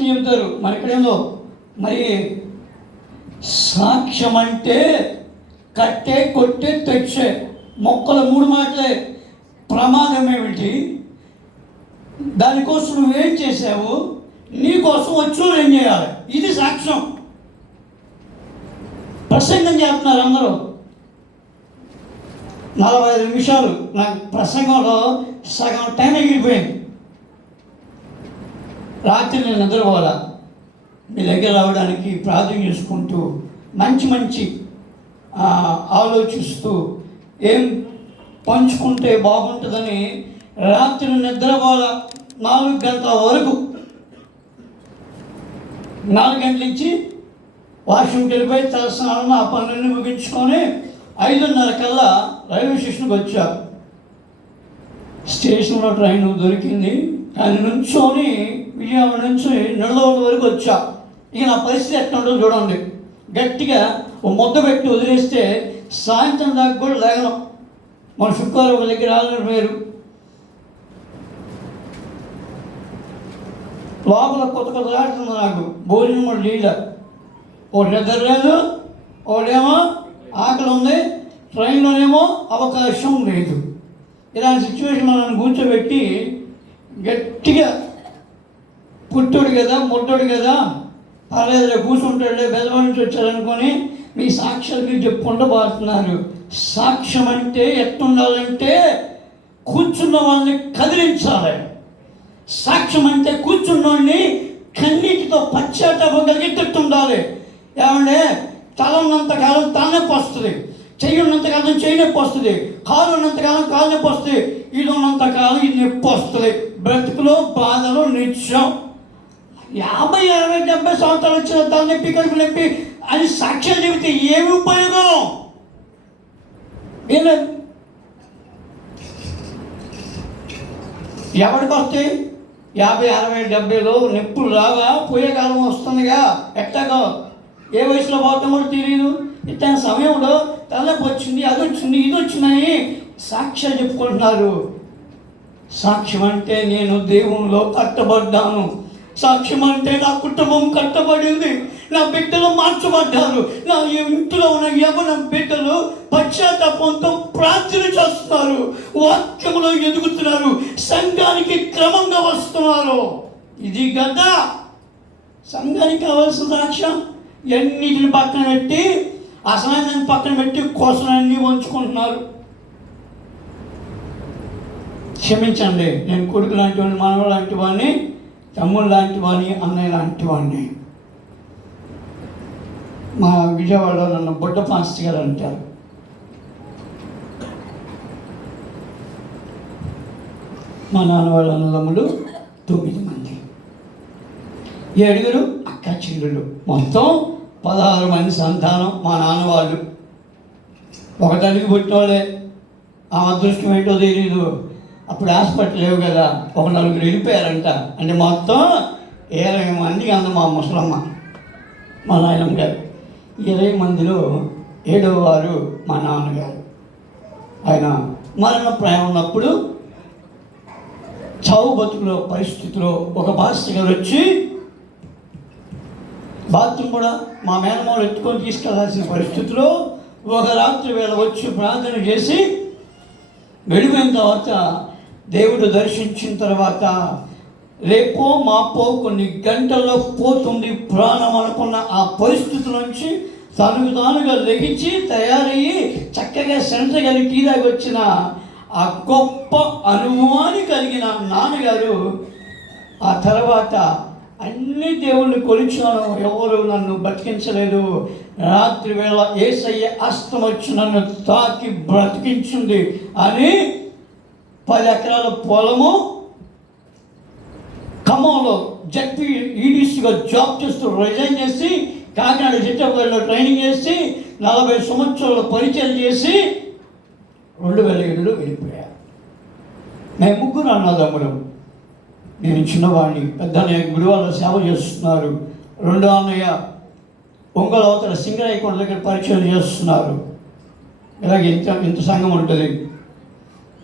సాక్ష్యం చెబుతారు. మరి ఇక్కడేందో మరి సాక్ష్యం అంటే కట్టే కొట్టే తెచ్చే మొక్కలు 3 మాటలే. ప్రమాదం ఏమిటి, దానికోసం నువ్వేం చేసావు, నీకోసం వచ్చు ఏం చేయాలి, ఇది సాక్ష్యం. ప్రసంగం చేస్తున్నారు అందరూ 45 నిమిషాలు. నాకు ప్రసంగంలో సగం టైం ఎగిరిపోయింది. రాత్రి నేను నిద్రపోవాలా, మీ దగ్గర రావడానికి ప్రార్థన చేసుకుంటూ మంచి మంచి ఆలోచిస్తూ ఏం పంచుకుంటే బాగుంటుందని రాత్రి నిద్రపోవాలా. 4 గంటల వరకు, 4 గంటల నుంచి వాష్రూమ్కి వెళ్ళిపోయి తలస్నానం ఆ పనులన్నీ ముగించుకొని 5:30 కల్లా రైల్వే స్టేషన్కి వచ్చా. స్టేషన్లో ట్రైన్ దొరికింది, కానీ నుంచొని విజయవాడ నుంచి నిడదవోలు వరకు వచ్చా. ఇక నా పరిస్థితి ఎట్లా ఉంటుందో చూడండి. గట్టిగా ఓ ముద్ద పెట్టి వదిలేస్తే సాయంత్రం దాకా కూడా లేగలం. మన శుక్రవారం ఒక దగ్గర ఆగలేరు. లోపల కొత్త ఆడుతుంది నాకు. భోజనం కూడా చేయలే. ఒకటి నిద్ర లేదు, ఒకటేమో ఆకలి ఉంది, ట్రైన్లోనేమో అవకాశం లేదు. ఇలాంటి సిచ్యువేషన్లో నన్ను కూర్చోబెట్టి గట్టిగా పుట్టుడు కదా ముట్టడు కదా పర్లేదు కూర్చుంటాడులే బెదవ నుంచి వచ్చారనుకొని మీ సాక్ష్యాలు మీరు చెప్పుకుంటూ పోతున్నారు. సాక్ష్యం అంటే ఎట్టుండాలంటే కూర్చున్న వాళ్ళని కదిలించాలి. సాక్ష్యం అంటే కూర్చున్నోడిని కన్నీటితో పశ్చాత్తాపం కలిగెత్తుండాలి. ఏమంటే తల ఉన్నంతకాలం తలనొప్పి వస్తుంది, చెయ్యి ఉన్నంతకాలం చెయ్యి నొప్పి వస్తుంది, కాలు ఉన్నంతకాలం కాలు నొప్పి వస్తుంది, ఇది ఉన్నంతకాలం ఇది నొప్పి వస్తుంది. బ్రతుకులో బాధలు నిత్యం. 50, 60, 70 సంవత్సరాలు వచ్చిన తలనొప్పి కడుపు నొప్పి అని సాక్ష్యాలు చెబితే ఏమి ఉపయోగం? ఏం లేదు. ఎవరికి వస్తాయి 50, 60, 70లో నొప్పులు రావా? పోయే కాలం వస్తుందిగా. ఎట్టాగో ఏ వయసులో పోతాం కూడా తెలియదు. ఇతని సమయంలో తలనొప్పి వచ్చింది, అది వచ్చింది, ఇది వచ్చిందని సాక్ష్యాలు చెప్పుకుంటున్నారు. సాక్ష్యం అంటే నేను దేవునిలో కట్టబడ్డాను. సాక్ష్యం అంటే నా కుటుంబం కట్టబడింది, నా బిడ్డలు మార్చబడ్డారు, నా ఇంట్లో ఉన్న యవ్వన బిడ్డలు పశ్చాత్తాపంతో ప్రార్థన చేస్తున్నారు, వాక్యంలో ఎదుగుతున్నారు, సంఘానికి క్రమంగా వస్తున్నారు. ఇది కదా సంఘానికి కావాల్సిన సాక్ష్యం. ఎన్నిటిని పక్కన పెట్టి అసలైన పక్కన పెట్టి కోసలన్నీ వంచుకుంటున్నారు. క్షమించండి, నేను కొడుకు లాంటి వాడిని, మనవడు లాంటి వాడిని, తమ్ముడు లాంటి వాడిని, అన్నయ్య లాంటి వాడిని. మా విజయవాడలో నన్ను బుడ్డ పాస్టర్ గారు అంటారు. మా నాన్న వాళ్ళ అన్నదమ్ములు 9 మంది, 7 అక్క చెల్లెలు, మొత్తం 16 మంది సంతానం. మా నాన్న వాళ్ళు ఒక తల్లికి పుట్టినోళ్ళే. ఆ అదృష్టం ఏంటో తెలీదు. అప్పుడు హాస్పిటల్ లేవు కదా, ఒక 4 వెళ్ళిపోయారంట. అంటే మొత్తం 20 మందికి అంద మా ముసలమ్మ, మా నాయనమ్మ గారు. 20 మందిలో 7వ వారు మా నాన్నగారు. ఆయన మరణప్రాయం ఉన్నప్పుడు చావు బతుకులో పరిస్థితిలో ఒక పాస్టర్ గారు వచ్చి బాత్రూమ్ కూడా మా మేనమాలు ఎత్తుకొని తీసుకెళ్లాల్సిన పరిస్థితిలో ఒక రాత్రి వేళ వచ్చి ప్రార్థన చేసి వెళ్ళిపోయిన తర్వాత దేవుడు దర్శించిన తర్వాత రేపో మాపో కొన్ని గంటల్లో పోతుంది ప్రాణం అనుకున్న ఆ పరిస్థితి నుంచి తనకు తానుగా లెగించి తయారయ్యి చక్కగా సెంటర్ కలిగి టీ దాకా వచ్చిన ఆ గొప్ప అనుభవాన్ని కలిగిన నాన్నగారు ఆ తర్వాత అన్ని దేవుళ్ళు కొలిచాను, ఎవరు నన్ను బతికించలేదు. రాత్రి వేళ యేసయ్య హస్తం వచ్చి నన్ను తాకి బ్రతికించింది అని 10 ఎకరాల పొలము ఖమ్మంలో జడ్పీ ఈడీసీగా జాబ్ చేస్తూ రిజైన్ చేసి కాకినాడ జిట్టపల్లిలో ట్రైనింగ్ చేసి 40 సంవత్సరాలు పరిచయం చేసి 2007లో వెళ్ళిపోయారు. మేము 3 అన్నదమ్ములు. నేను చిన్నవాడిని, పెద్ద అన్నయ్య గుడివాళ్ళలో సేవ చేస్తున్నారు, 2వ అన్నయ్య ఒంగోలు అవతల సింగరాయ కొండ దగ్గర పరిచయం చేస్తున్నారు. ఇలాగే ఇంత సంఘం ఉంటుంది.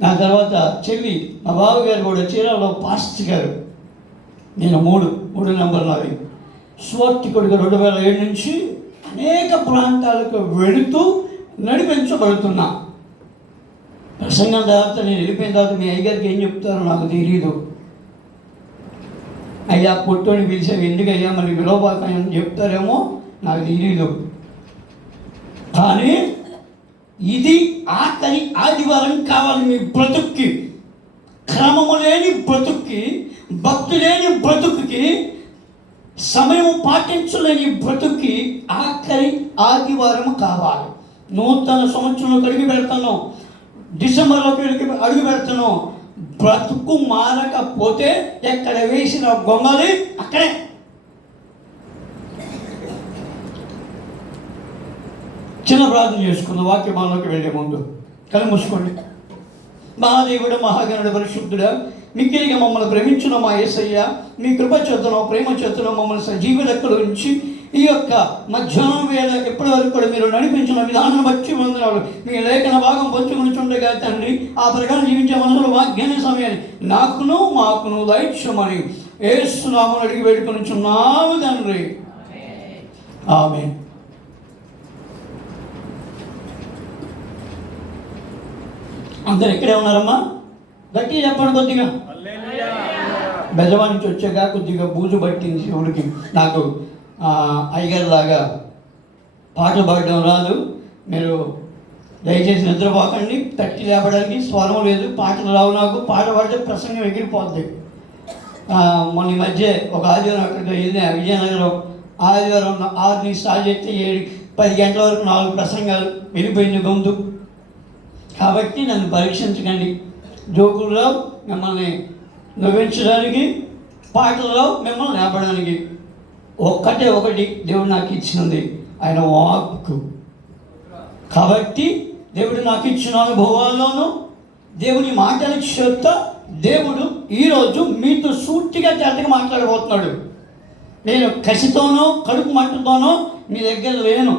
నా తర్వాత చెల్లి, మా బావగారు కూడా చీరాలలో పాస్టర్ గారు, నేను మూడు నెంబర్లు అవి సువార్తికుడిగా 2007 నుంచి అనేక ప్రాంతాలకు వెళుతూ నడిపించబడుతున్నా. ప్రసంగం తర్వాత నేను వెళ్ళిపోయిన తర్వాత మీ అయ్యగారికి ఏం చెప్తారో నాకు తెలియదు. అయ్యా పొట్టుని పిలిచేవి ఎందుకు అయ్యా మరి విలోపాకని చెప్తారేమో నాకు తెలియదు. కానీ ఇది ఆఖరి ఆదివారం కావాలి మీ బ్రతుక్కి. క్రమము లేని బ్రతుక్కి, భక్తి లేని బ్రతుకుకి, సమయం పాటించలేని బ్రతుక్కి ఆఖరి ఆదివారం కావాలి. నూతన సంవత్సరంలోకి అడుగు పెడతాను, డిసెంబర్లోకి అడుగు పెడతాను. బ్రతుకు మారకపోతే ఎక్కడ వేసిన గొంగలి అక్కడే. చిన్న ప్రార్థన చేసుకుందాం వాక్యమానంలోకి వెళ్ళే ముందు. కళ్ళు మూసుకోండి. మహాదేవుడు, మహాగణుడు, పరిశుద్ధుడా, మిక్కిలిగా మమ్మల్ని ప్రేమించిన మా యేసయ్య, మీ కృప చేతనో ప్రేమ చేతనో మమ్మల్ని సజీవ లెక్కల నుంచి ఈ యొక్క మధ్యాహ్నం వేళ ఎప్పటి వరకు కూడా మీరు నడిపించిన విధానం బట్టి వందనాలు. మీ లేఖన భాగం పంచుకుని చుండగా తండ్రి, ఆ ప్రకారం జీవించే మనసులో వాగ్యాన్ని సమయాన్ని నాకును మాకును దైత్యమని యేసు నామమున అడిగి వేడుకొనుచున్నాము తండ్రి. ఆమేన్. అందరు ఇక్కడే ఉన్నారమ్మా? గట్టిగా చెప్పండి. కొద్దిగా బెజవా నుంచి వచ్చాక కొద్దిగా బూజు పట్టింది శివుడికి. నాకు అయ్యగారు లాగా పాటలు పాడడం రాదు. మీరు దయచేసి నిద్రపోకండి. తట్టి లేపడానికి స్వరం లేదు, పాటలు రావు నాకు. పాట పాడితే ప్రసంగం ఎగిరిపోద్ది. మొన్న ఈ మధ్య ఒక ఆదివారం అక్కడికి వెళ్ళిన విజయనగరం. ఆదివారం 6 నుంచి స్టార్ట్ చేస్తే 7-10 గంటల వరకు 4 ప్రసంగాలు వెళ్ళిపోయింది గొంతు. కాబట్టి నన్ను పరీక్షించకండి. జోకులు రావు మిమ్మల్ని నవ్వించడానికి, పాటలు రావు మిమ్మల్ని లేపడానికి. ఒకటి దేవుడు నాకు ఇచ్చినది, ఆయన వాక్కు. కాబట్టి దేవుడు నాకు ఇచ్చిన అనుభవాల్లోనూ దేవుని మాటల చేత దేవుడు ఈరోజు మీతో సూటిగా తేటగా మాట్లాడబోతున్నాడు. నేను కసితోనో కడుపు మట్టుతోనో మీ దగ్గర లేను.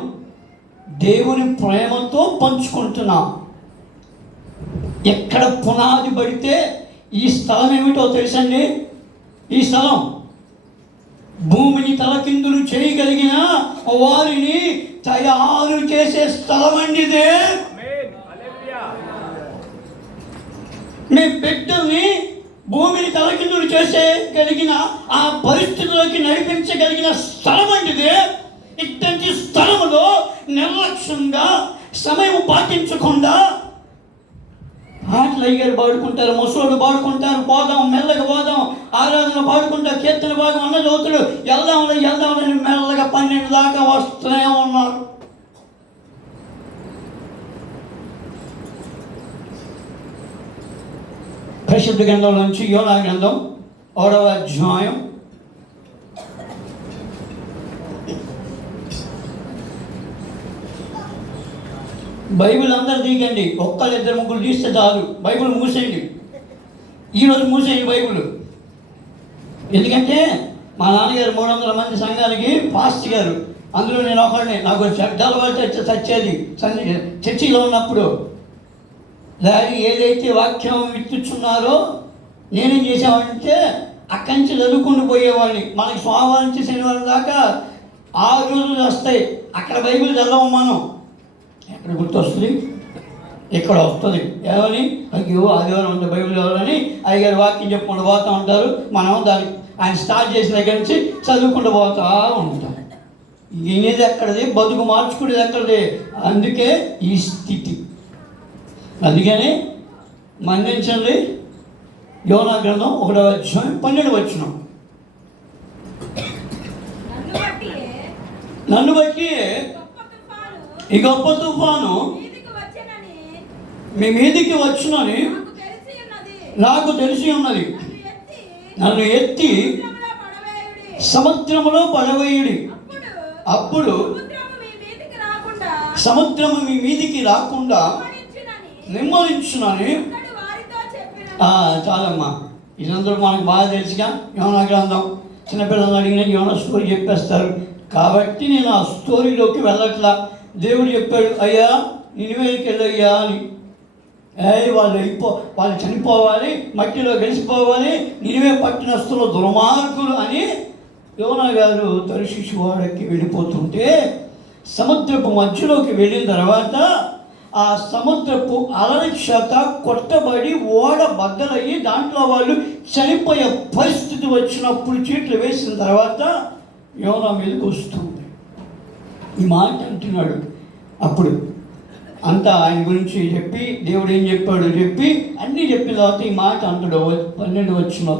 దేవుని ప్రేమతో పంచుకుంటున్నా. ఎక్కడ పునాది పడితే ఈ స్థలం ఏమిటో తెలుసండి? ఈ స్థలం భూమిని తలకిందులు చేయగలిగిన వారిని తయారు చేసే స్థలం అండి ఇదే. మీ బిడ్డల్ని భూమిని తలకిందులు చేసేగలిగిన ఆ పరిస్థితుల్లోకి నడిపించగలిగిన స్థలం అండి ఇదే. ఇట్లాంటి స్థలంలో నిర్లక్ష్యంగా సమయం పాటించకుండా పాటలు అయ్యారు పాడుకుంటారు, ముసలోళ్ళు పాడుకుంటారు, పోదాం మెల్లగా పోదాం, ఆరాధన పాడుకుంటారు, కీర్తన భాగం అన్న చదువుతాడు, వెళ్దామని మెల్లగా 12 దాకా వస్తూనే ఉన్నారు. పరిశుద్ధ గ్రంథం నుంచి యోనా గ్రంథం 6వ అధ్యాయం 1 బైబిల్ అందరు తీయండి. 1-2-3 తీస్తే చాలు. బైబిల్ మూసేయండి. ఈరోజు మూసేయండి బైబిల్. ఎందుకంటే మా నాన్నగారు 300 మంది సంఘానికి పాస్ట్ గారు, అందులో నేను ఒకడిని. నాకు శబ్దాల వల్ల చచ్చేది చర్చిలో ఉన్నప్పుడు. దాని ఏదైతే వాక్యం విత్తుచున్నారో నేనేం చేసామంటే అక్కడి నుంచి చదువుకుంటూ పోయేవాడిని. మనకి సోమవారం నుంచి శనివారం దాకా 6 రోజులు వస్తాయి. అక్కడ బైబిల్ చదవం మనం. ఎక్కడ గుర్తొస్తుంది? ఇక్కడ వస్తుంది. ఏమని? అయ్యో ఆదివారం ఉంటే బైబిల్ చదవాలని అయ్యగారు వాక్యం చెప్పుకుంటూ పోతూ ఉంటారు. మనం దాన్ని ఆయన స్టార్ట్ చేసిన దగ్గర నుంచి చదువుకుంటూ పోతూ ఉంటాం. వినేది ఎక్కడది, బతుకు మార్చుకునేది ఎక్కడది. అందుకే ఈ స్థితి. అందుకని మన్నించండి. యోనా గ్రంథం 1వ అధ్యాయం 12వ వచనం. నన్ను బట్టి ఈ గొప్ప తుఫాను మీ మీదికి వచ్చునని నాకు తెలిసి ఉన్నది. నన్ను ఎత్తి సముద్రములో పడవేయుడి. అప్పుడు సముద్రము మీ మీదికి రాకుండా నిమ్మలించునని. చాలమ్మా, ఇదంతా మనకు బాగా తెలుసుగా. యోనా గ్రంథం చిన్నపిల్లలు అడిగిన యోనా స్టోరీ చెప్పేస్తారు. కాబట్టి నేను ఆ స్టోరీలోకి వెళ్ళట్లా. దేవుడు చెప్పాడు, అయ్యా నినివేకి వెళ్ళయ్యా అని. వాళ్ళు చనిపోవాలి, మట్టిలో గెలిచిపోవాలి, నినివే పట్టణస్తులు దుర్మార్గులు అని యోనా గారు తర్షీషు వాడకి వెళ్ళిపోతుంటే సముద్రపు మధ్యలోకి వెళ్ళిన తర్వాత ఆ సముద్రపు అలల చేత కొట్టబడి ఓడ బద్దలయ్యి దాంట్లో వాళ్ళు చనిపోయే పరిస్థితి వచ్చినప్పుడు చీట్లు వేసిన తర్వాత యోనా మీదకి వస్తుంది. ఈ మాట అంటున్నాడు. అప్పుడు అంతా ఆయన గురించి చెప్పి దేవుడు ఏం చెప్పాడు చెప్పి అన్నీ చెప్పిన తర్వాత ఈ మాట అంటాడు 12 వచ్చిన,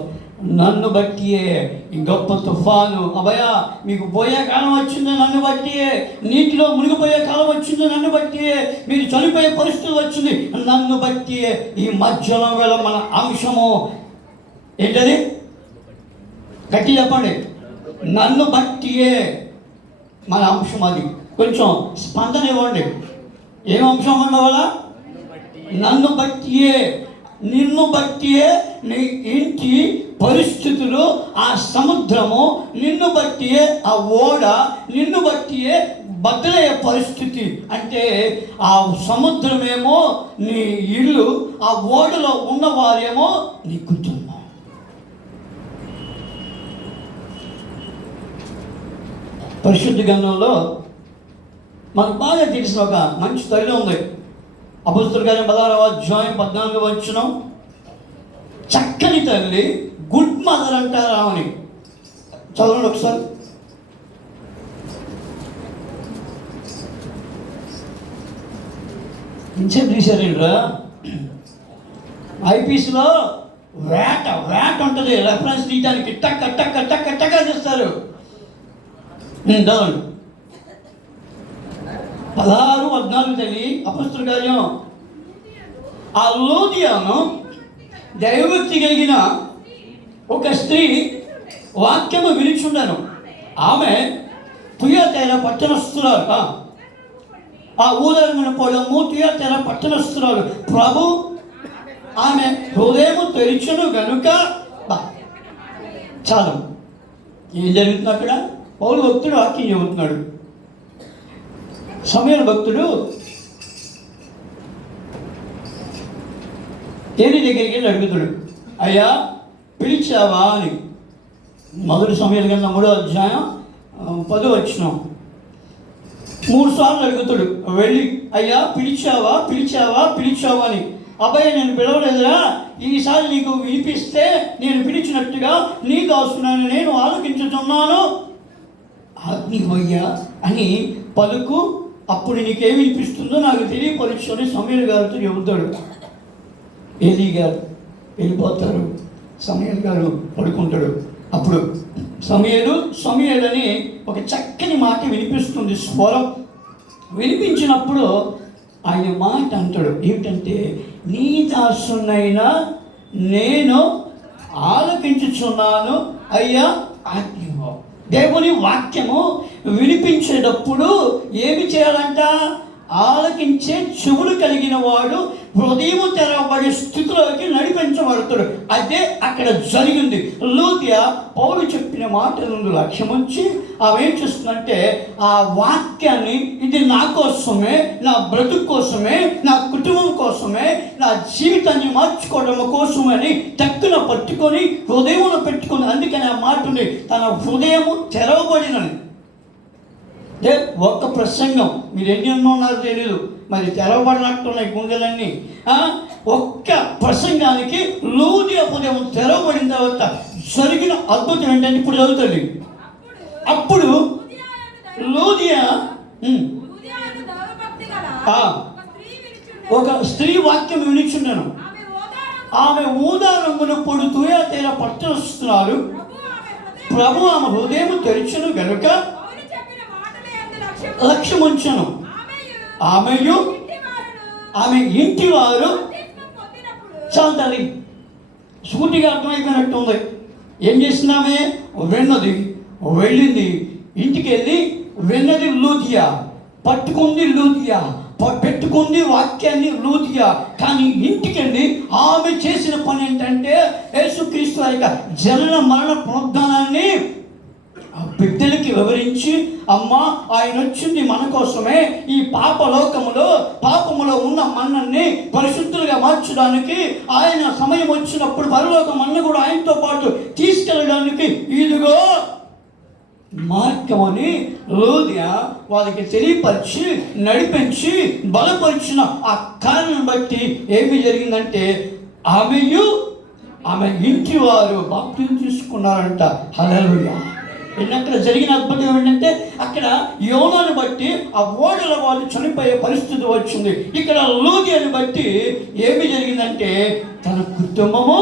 నన్ను బట్టియే ఈ గొప్ప తుఫాను, అభయా మీకు పోయే కాలం వచ్చిందో నన్ను బట్టియే, నీటిలో మునిగిపోయే కాలం వచ్చిందో నన్ను బట్టియే, మీరు చనిపోయే పరిస్థితి వచ్చింది నన్ను బట్టియే. ఈ మధ్యలో వేళ మన అంశము ఏంటది? గట్టి చెప్పండి. నన్ను బట్టియే మన అంశం. అది కొంచెం స్పందన ఇవ్వండి. ఏం అంశం ఉండవాలా? నన్ను బట్టియే, నిన్ను బట్టియే నీ ఇంటి పరిస్థితులు, ఆ సముద్రము నిన్ను బట్టియే, ఆ ఓడ నిన్ను బట్టియే బద్దలయ్యే పరిస్థితి. అంటే ఆ సముద్రమేమో నీ ఇల్లు, ఆ ఓడలో ఉన్నవారేమో నీ కుటుంబం. పరిశుద్ధ గ్రంథంలో మనకు బాగా తెలిసిన ఒక మంచి తల్లి ఉంది. అపొస్తలుల కార్యం 16వ అధ్యాయం 14వ వచనం. చక్కని తల్లి, గుడ్ మదర్ అంటారు ఆమెని. చదవండి ఒకసారి. ఇంచేపు తీశారేంట్రా? ఐపీఎస్లో వేట ఉంటుంది, రెఫరెన్స్ తీయడానికి టక్ టక్ టక్ టక్ చేస్తారు. చదవండి. 16-14 తల్లి అపొస్తలుల కార్యం. ఆ లూదియాను దైవభక్తి కలిగిన ఒక స్త్రీ వాక్యము వినిచుండెను. ఆమె తుయతైర పట్టణస్థురాలు. ఆ ఊదరమైన పొలము తుయతైర పట్టణస్థురాలు. ప్రభు ఆమె హృదయము తెరిచెను గనుక. చాలు. ఏం జరుగుతుంది అక్కడ? పౌలు భక్తుడు వాక్యం చెబుతున్నాడు. సమూయేలు భక్తుడు ఏలీ దగ్గరికి వెళ్ళి అడుగుతాడు, అయ్యా పిలిచావా అని. మొదటి సమూయేలు కింద 3వ అధ్యాయం 10వ వచనం. 3 సార్లు అడుగుతాడు వెళ్ళి, అయ్యా పిలిచావా పిలిచావా పిలిచావా అని. అబ్బాయి నేను పిలవలేదురా, ఈసారి నీకు వినిపిస్తే నేను పిలిచినట్టుగా నీ దాసునాన్ని నేను ఆలోకించుతున్నాను ఆజ్ఞవయ్యా అని పలుకు. అప్పుడు నీకేమి వినిపిస్తుందో నాకు తెలియపరచుకొని సమూయేలు గారితో చెబుతాడు. ఏలీ గారు వెళ్ళిపోతారు, సమూయేలు గారు పడుకుంటాడు. అప్పుడు సమూయేలు అని ఒక చక్కని మాట వినిపిస్తుంది, స్వరం వినిపించినప్పుడు ఆయన మాట అంటాడు ఏమిటంటే, నీ దాసునైనా నేను ఆలకించుచున్నాను అయ్యా ఆజ్ఞ. దేవుని వాక్యము వినిపించేటప్పుడు ఏమి చేయాలంట? ఆలకించే చెవులు కలిగిన వాడు హృదయము తెరవబడే స్థితిలోకి నడిపించబడతాడు. అదే అక్కడ జరిగింది. లూదియా పౌలు చెప్పిన మాటలను లక్ష్యముంచి ఆమె ఏం చేస్తుందంటే, ఆ వాక్యాన్ని ఇది నా కోసమే, నా బ్రతుకు కోసమే, నా కుటుంబం కోసమే, నా జీవితాన్ని మార్చుకోవడం కోసమని టక్కున పట్టుకొని హృదయమును పెట్టుకొని, అందుకని ఆ మాట ఉంది, తన హృదయము తెరవబడినని. ఒక్క ప్రసంగం, మీరు ఎన్ని ఉన్నారో తెలియదు, మరి తెరవబడినట్టున్నాయి గుండెలన్నీ. ఒక్క ప్రసంగానికి లూదియా హృదయం తెరవబడిన తర్వాత జరిగిన అద్భుతం ఏంటంటే ఇప్పుడు చదువుతుంది. అప్పుడు లూదియా ఒక స్త్రీ వాక్యం వినిచుండెను. ఆమె ఊదారంగును పొడు తుయతైర పట్టణస్థురాలు. ప్రభు ఆమె హృదయం తెరిచెను గనుక లక్ష్యముంచెను. ఆమెయు ఆమె ఇంటి వారు చాలా తల్లి సూటిగా అర్థమైపోయినట్టు ఉంది. ఏం చేసింది ఆమె? విన్నది, వెళ్ళింది, ఇంటికి వెళ్ళి విన్నది లూదియా, పట్టుకుంది లూదియా, పెట్టుకుంది వాక్యాన్ని లూదియా. కానీ ఇంటికి వెళ్ళి ఆమె చేసిన పని ఏంటంటే యేసుక్రీస్తు యొక్క జనన మరణ పునరుద్ధానాన్ని ఆ బిడ్డలకి బిడ్డకి వివరించి, అమ్మా ఆయన వచ్చింది మన కోసమే, ఈ పాపములో ఉన్న మనల్ని పరిశుద్ధులుగా మార్చడానికి, ఆయన సమయం వచ్చినప్పుడు పరలోకం మన్న కూడా ఆయనతో పాటు తీసుకెళ్ళడానికి ఇదిగో మార్గం అని లోద్య వాళ్ళకి తెలియపరిచి, నడిపించి, బలపరిచిన ఆ కారణం బట్టి ఏమి జరిగిందంటే ఆమె ఇంటి వారు బాప్తిసం తీసుకున్నారంట. హల్లెలూయా. అక్కడ జరిగిన అద్భుతం ఏంటంటే, అక్కడ యోనాను బట్టి ఆ ఓడల వాళ్ళు చనిపోయే పరిస్థితి వచ్చింది. ఇక్కడ లోద్యని బట్టి ఏమి జరిగిందంటే, తన కుటుంబము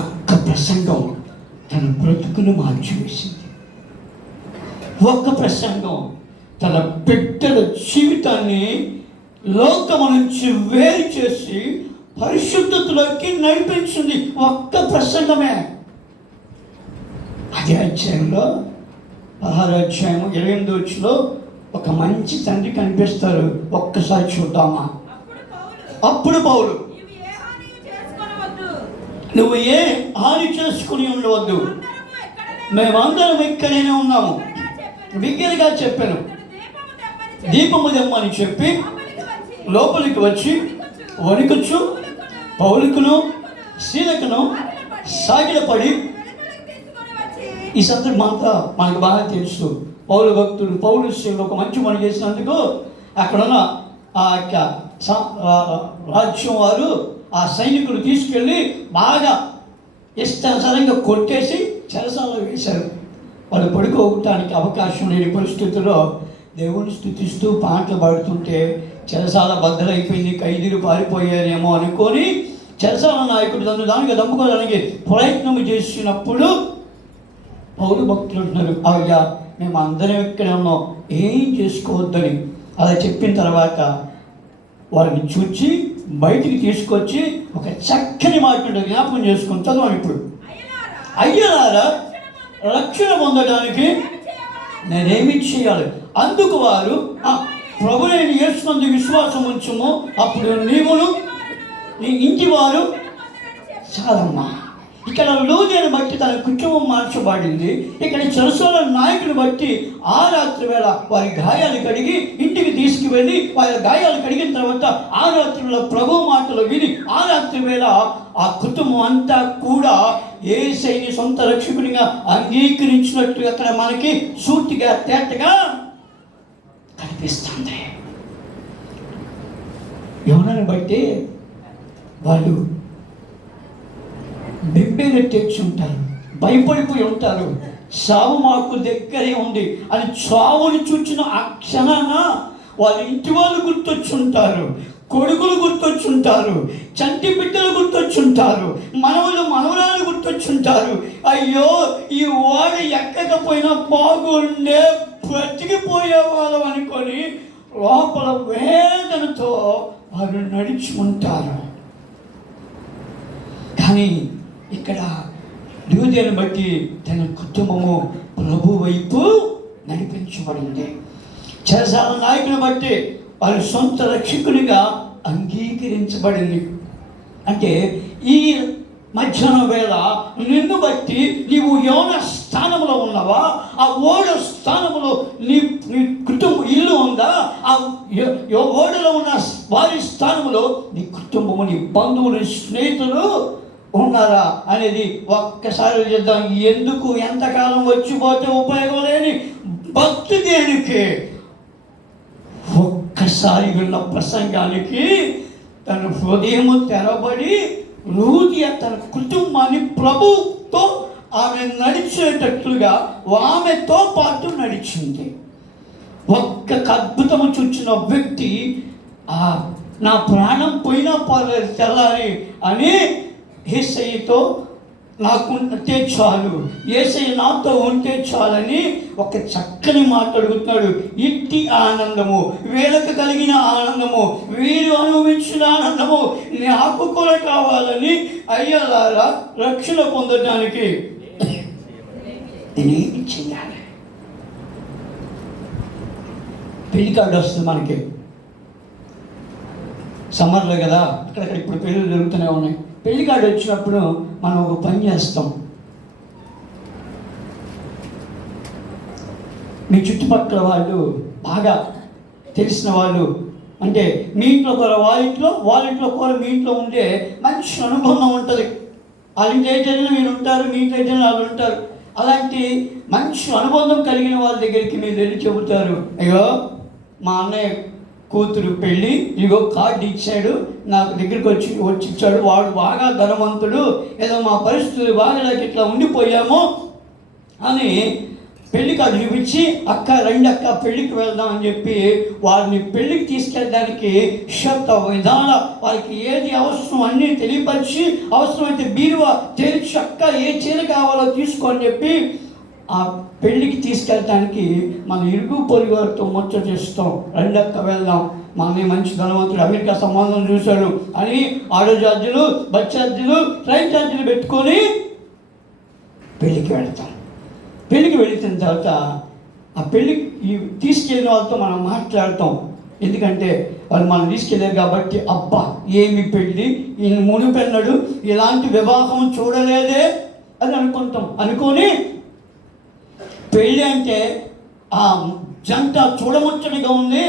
ఒక్క ప్రసంగం తన బ్రతుకును మార్చివేసింది. ఒక్క ప్రసంగం తన బిడ్డల జీవితాన్ని లోకము నుంచి వేరు చేసి పరిశుద్ధతలోకి నడిపించింది. ఒక్క ప్రసంగమే. అదే అధ్యాయంలో 16వ అధ్యాయం 28వ ఒక మంచి తండ్రి కనిపిస్తారు. ఒక్కసారి చూద్దామా? అప్పుడు పౌలు, నువ్వు ఏ హాని చేసుకుని ఉండవద్దు, మేమందరం ఇక్కడనే ఉన్నాము. బిగ్గరగా చెప్పాను, దీపము దెమ్మని చెప్పి లోపలికి వచ్చి వణుకుచు పౌలుకును శీలకును సాగిలపడి, ఈ సందర్భం అంతా మనకు బాగా తెలుసు. పౌలు భక్తుడు పౌలు శీలు ఒక మంచి పని చేసినందుకు అక్కడున్న ఆ యొక్క రాజ్యం వారు ఆ సైనికులు తీసుకెళ్ళి బాగా ఇష్టానుసారంగా కొట్టేసి చెరసాలలో వేశారు. వాళ్ళు పడుకోవటానికి అవకాశం లేని పరిస్థితుల్లో దేవుని స్తుతిస్తూ పాటలు పాడుతుంటే చెరసాల బద్దలైపోయింది, ఖైదీలు పారిపోయారేమో అనుకొని చెరసాల నాయకుడు దానికి దమ్ముకోవడానికి ప్రయత్నం చేసినప్పుడు పౌరు భక్తులు అంటున్నారు, అయ్యా మేము అందరం ఇక్కడే ఉన్నాం, ఏం చేసుకోవద్దని. అలా చెప్పిన తర్వాత వారిని చూచి బయటికి తీసుకొచ్చి ఒక చక్కని మాట జ్ఞాపకం చేసుకుని చదవం. ఇప్పుడు అయ్యలారా, రక్షణ పొందడానికి నేనేమి చేయాలి? అందుకు వారు, ప్రభువైన యేసునందు విశ్వాసం ఉంచుము, అప్పుడు నీవును నీ ఇంటి వారు చాలమ్మా. ఇక్కడ లోదియను బట్టి తన కుటుంబం మార్చబడింది. ఇక్కడ చెరసాల నాయకుని బట్టి ఆ రాత్రి వేళ వారి గాయాలు కడిగి ఇంటికి తీసుకువెళ్ళి వారి గాయాలు కడిగిన తర్వాత ఆ రాత్రి వేళ ప్రభు మాటలు విని ఆ రాత్రి వేళ ఆ కుటుంబం అంతా కూడా యేసయ్యని సొంత రక్షకునిగా అంగీకరించినట్టుగా అక్కడ మనకి సూటిగా తేటగా కనిపిస్తుంది. యోనాను బట్టి వాళ్ళు బెంబేలు తెచ్చి ఉంటారు, భయపడిపోయి ఉంటారు. చావు మాకు దగ్గరే ఉంది అని చావుని చూచిన ఆ క్షణాన వాళ్ళ ఇంటి వాళ్ళు గుర్తొచ్చుంటారు, కొడుకులు గుర్తొచ్చుంటారు, చంటి బిడ్డలు గుర్తొచ్చుంటారు, మనవరాలు గుర్తొచ్చుంటారు. అయ్యో ఈ వాడు ఎక్కకపోయినా బాగుండే, బ్రతికిపోయేవాళ్ళం అనుకొని లోపల వేదనతో వారు నడిచి ఉంటారు. కానీ ఇక్కడ యూదేను బట్టి తన కుటుంబము ప్రభు వైపు నడిపించబడింది. చెరసాల నాయకుని బట్టి వారి సొంత రక్షకునిగా అంగీకరించబడింది. అంటే ఈ మధ్యాహ్నం వేళ నిన్ను బట్టి నీవు యోన స్థానంలో ఉన్నావా? ఆ ఓడ స్థానంలో నీ కుటుంబం ఇల్లు ఉందా? ఆ ఓడలో ఉన్న వారి స్థానంలో నీ కుటుంబము, నీ బంధువులు, స్నేహితులు ఉన్నారా అనేది ఒక్కసారి చేద్దాం. ఎందుకు ఎంతకాలం వచ్చిపోతే ఉపయోగం లేని భక్తి దేనికి? ఒక్కసారి విన్న ప్రసంగానికి తన హృదయము తెరబడి రూదియ తన కుటుంబాన్ని ప్రభుతో ఆమె నడిచేటట్లుగా ఆమెతో పాటు నడిచింది. ఒక్క అద్భుతము చూచిన వ్యక్తి నా ప్రాణం పోయినా పర్లేదు తెల్లారి అని యేసయ్యతో నాకు ఉంటే చాలు, యేసయ్య నాతో ఉంటే చాలని ఒక చక్కని మాట అడుగుతున్నాడు. ఇట్టి ఆనందము, వీళ్ళకి కలిగిన ఆనందము, వీరు అనుభవించిన ఆనందము నాకు కూడా కావాలని అయ్యలారా రక్షణ పొందడానికి నేనేమి చేయాలి? పెళ్లి కార్డు వస్తుంది మనకి, సమ్మర్లో కదా, అక్కడక్కడ ఇప్పుడు పెళ్ళిళ్ళు జరుగుతూనే ఉన్నాయి. పెళ్లి కార్డు వచ్చినప్పుడు మనం ఒక పని చేస్తాం, మీ చుట్టుపక్కల వాళ్ళు బాగా తెలిసిన వాళ్ళు, అంటే మీ ఇంట్లో కూర వాళ్ళ ఇంట్లో కూర మీ ఇంట్లో ఉంటే మంచి అనుబంధం ఉంటుంది. వాళ్ళ ఇంట్లో ఏంటైనా మీరు ఉంటారు, మీ ఇంట్లో ఏంటైనా వాళ్ళు ఉంటారు. అలాంటి మంచి అనుబంధం కలిగిన వాళ్ళ దగ్గరికి మీరు వెళ్ళి చెబుతారు, అయ్యో మా అన్నయ్య కూతురు పెళ్ళి, ఇగో కార్డు ఇచ్చాడు, నాకు దగ్గరికి వచ్చి ఇచ్చాడు, వాడు బాగా ధనవంతుడు, ఏదో మా పరిస్థితులు బాగా ఇట్లా ఉండిపోయాము అని పెళ్లి కార్డు చూపించి, అక్క రండి అక్క పెళ్ళికి వెళ్దాం అని చెప్పి వారిని పెళ్ళికి తీసుకెళ్ళడానికి శత విధాల వారికి ఏది అవసరం అన్నీ తెలియపరిచి, అవసరమైతే బీరువా తెరిచి అక్క ఏ చీర కావాలో తీసుకొని చెప్పి ఆ పెళ్ళికి తీసుకెళ్ళటానికి మన ఇరుగు పొరుగు వారితో ముచ్చట చేస్తాం. రండి అక్క వెళ్దాం, మా అన్నయ్య మంచి ధనవంతుడు, అమెరికా సంబంధం చూశాడు అని ఆటో ఛార్జీలు, బస్ ఛార్జీలు, ట్రైన్ ఛార్జీలు పెట్టుకొని పెళ్ళికి వెళ్తాం. పెళ్ళికి వెళ్ళిన తర్వాత ఆ పెళ్ళికి తీసుకెళ్ళిన వాళ్ళతో మనం మాట్లాడతాం. ఎందుకంటే వాళ్ళు మనం తీసుకెళ్ళారు కాబట్టి, అబ్బా ఏమి పెళ్ళి, ఈయన మునిపెన్నాడు, ఇలాంటి వివాహం చూడలేదే అని అనుకొని పెళ్ళి అంటే ఆ జంట చూడముచ్చడిగా ఉంది,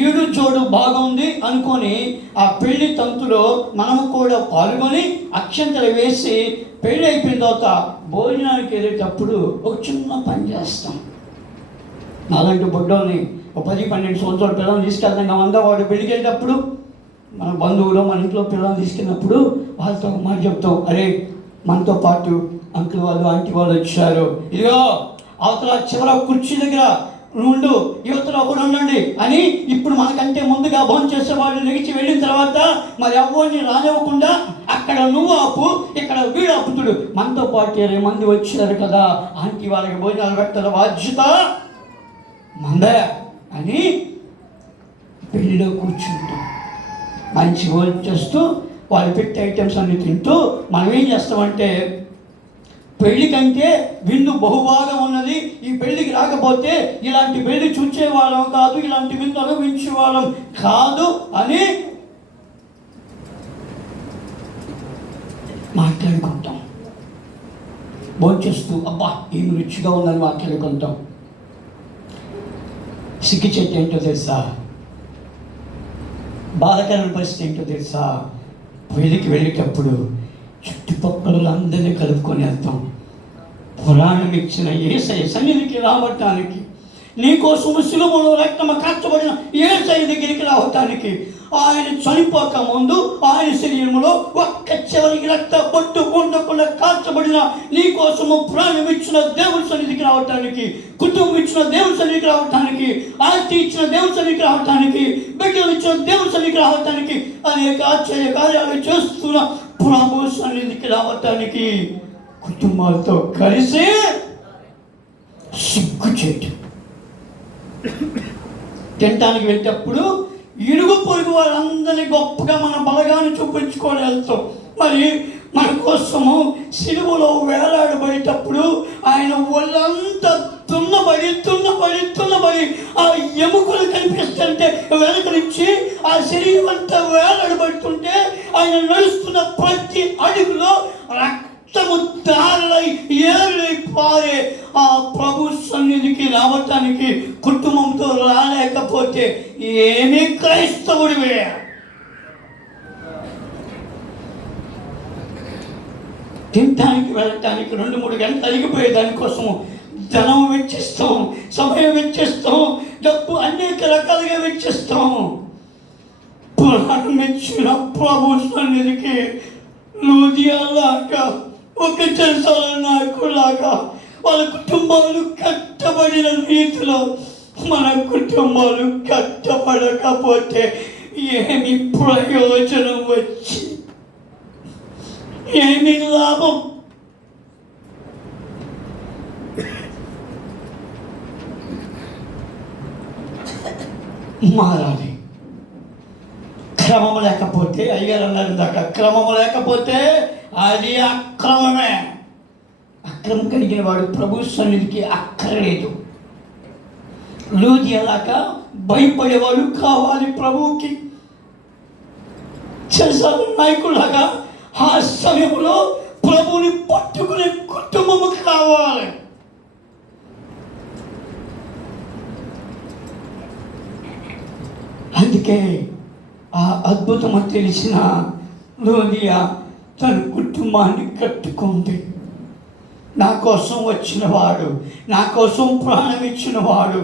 ఈడు జోడు బాగుంది అనుకొని ఆ పెళ్లి తంతులో మనము కూడా పాల్గొని అక్షంతలు వేసి పెళ్ళి అయిపోయిన తర్వాత భోజనానికి వెళ్ళేటప్పుడు ఒక చిన్న పని చేస్తాం. నాలంటూ బొడ్డోని ఒక 10-12 సంవత్సరాల పిల్లల్ని తీసుకెళ్తాం కమంతా, వాడు పెళ్ళికి వెళ్ళేటప్పుడు మన బంధువులు మన ఇంట్లో పిల్లల్ని తీసుకెళ్ళినప్పుడు వాళ్ళతో మాట చెప్తాం, అరే మనతో పాటు అంకుల్ వాళ్ళు ఆంటీ వాళ్ళు వచ్చారు, ఇదిగో అవతల చివర కుర్చీ దగ్గర నుండు, యువతలో ఒకడు ఉండండి అని. ఇప్పుడు మనకంటే ముందుగా భోజనం చేసే వాళ్ళు నెగిచి వెళ్ళిన తర్వాత మరి ఎవరిని రానివ్వకుండా అక్కడ నువ్వు ఆపు, ఇక్కడ వీడు ఆపుతుడు, మనతో పాటు 20 మంది వచ్చారు కదా, ఆంటీ వాళ్ళకి భోజనాలు పెట్టాలి, బాధ్యత మందే అని పెళ్ళిలో కూర్చుంటాం. మంచి భోజనం చేస్తూ వాళ్ళు పెట్టే ఐటమ్స్ అన్ని తింటూ మనం ఏం చేస్తామంటే, పెళ్లి కంటే విందు బహుభాగం ఉన్నది, ఈ పెళ్లికి రాకపోతే ఇలాంటి పెళ్లి చూచేవాళ్ళం కాదు, ఇలాంటి విందు అనుభవించేవాళ్ళం కాదు అని మాట్లాడుకుంటాం. భోంచేస్తూ అబ్బా ఏమి రుచిగా ఉందని మాట్లాడుకుంటాం. సిగ్గు చెట్టు ఏంటో తెలుసా, బాధకరమైన పరిస్థితి ఏంటో తెలుసా, పెళ్ళికి వెళ్ళేటప్పుడు చుట్టుపక్కల అందరినీ కలుపుకొని వెళ్తాం. పురాణం ఇచ్చిన యేసయ్య సన్నిధికి రావటానికి, నీకోసం శిలువలో రక్తము కార్చబడిన యేసయ్య దగ్గరికి రావటానికి, ఆయన చనిపోక ముందు ఆయన శరీరంలో ఒక్క చివరికి రక్త బొట్టు ఉండకుండా కార్చబడిన నీకోసము ప్రాణం ఇచ్చిన దేవుని సన్నిధికి రావటానికి, కుటుంబం ఇచ్చిన దేవుని సన్నిధికి రావటానికి, ఆస్తి ఇచ్చిన దేవుని సన్నిధికి రావటానికి, బిడ్డలు ఇచ్చిన దేవుని సన్నిధికి రావటానికి, అనేక ఆశ్చర్య కార్యాలు చేస్తున్న ప్రభు సన్నిధికి రావటానికి కుటుంబాలతో కలిసి సిగ్గు చేయటం. తినటానికి వెళ్ళేటప్పుడు ఇరుగు పొరుగు వాళ్ళందరినీ గొప్పగా మన బలగాన్ని చూపించుకొని వెళ్తాం. మరి మన కోసము సిలువలో వేలాడబడేటప్పుడు ఆయన ఒళ్ళంతా తున్నబడి ఆ ఎముకలు కనిపిస్తుంటే వెనక నుంచి ఆ శరీరం అంతా వేలాడబడుతుంటే ఆయన నడుస్తున్న ప్రతి అడుగులో రక్తము దారలై ఏరులై పారే ఆ ప్రభు సన్నిధికి రావటానికి కుటుంబంతో రాలేకపోతే ఏమీ క్రైస్తవుడివే. తినటానికి వెళ్ళటానికి 2-3 గంటలు అరిగిపోయే దానికోసం ధనం వెచ్చిస్తాం, సమయం వెచ్చిస్తాం, డబ్బు అనేక రకాలుగా వెచ్చిస్తాం. పురాణం ఇచ్చిన ప్రభు సన్నిధికి లూదియాలాగా, ఒక చెరసాల నాయకులాగా వాళ్ళ కుటుంబాలు కట్టబడిన రీతిలో మన కుటుంబాలు కట్టబడకపోతే ఏమి ప్రయోజనం వచ్చి, ఏమి లాభం? మారాలి. క్రమం లేకపోతే, అయ్యారు అన్నారు దాకా, క్రమం లేకపోతే అది అక్రమమే. అక్రమం కలిగిన వాడు ప్రభు సన్నిధికి అక్కర్లేదు. లూదియాలాగా భయపడేవాడు కావాలి ప్రభువుకి. చేసారు నాయకులాగా ఆ సమయంలో ప్రభుని పట్టుకునే కుటుంబము కావాలి. అప్పటికే ఆ అద్భుతము తెలిసిన లోనియా తన కుటుంబాన్ని కట్టుకుంది. నా కోసం వచ్చినవాడు, నా కోసం ప్రాణం ఇచ్చినవాడు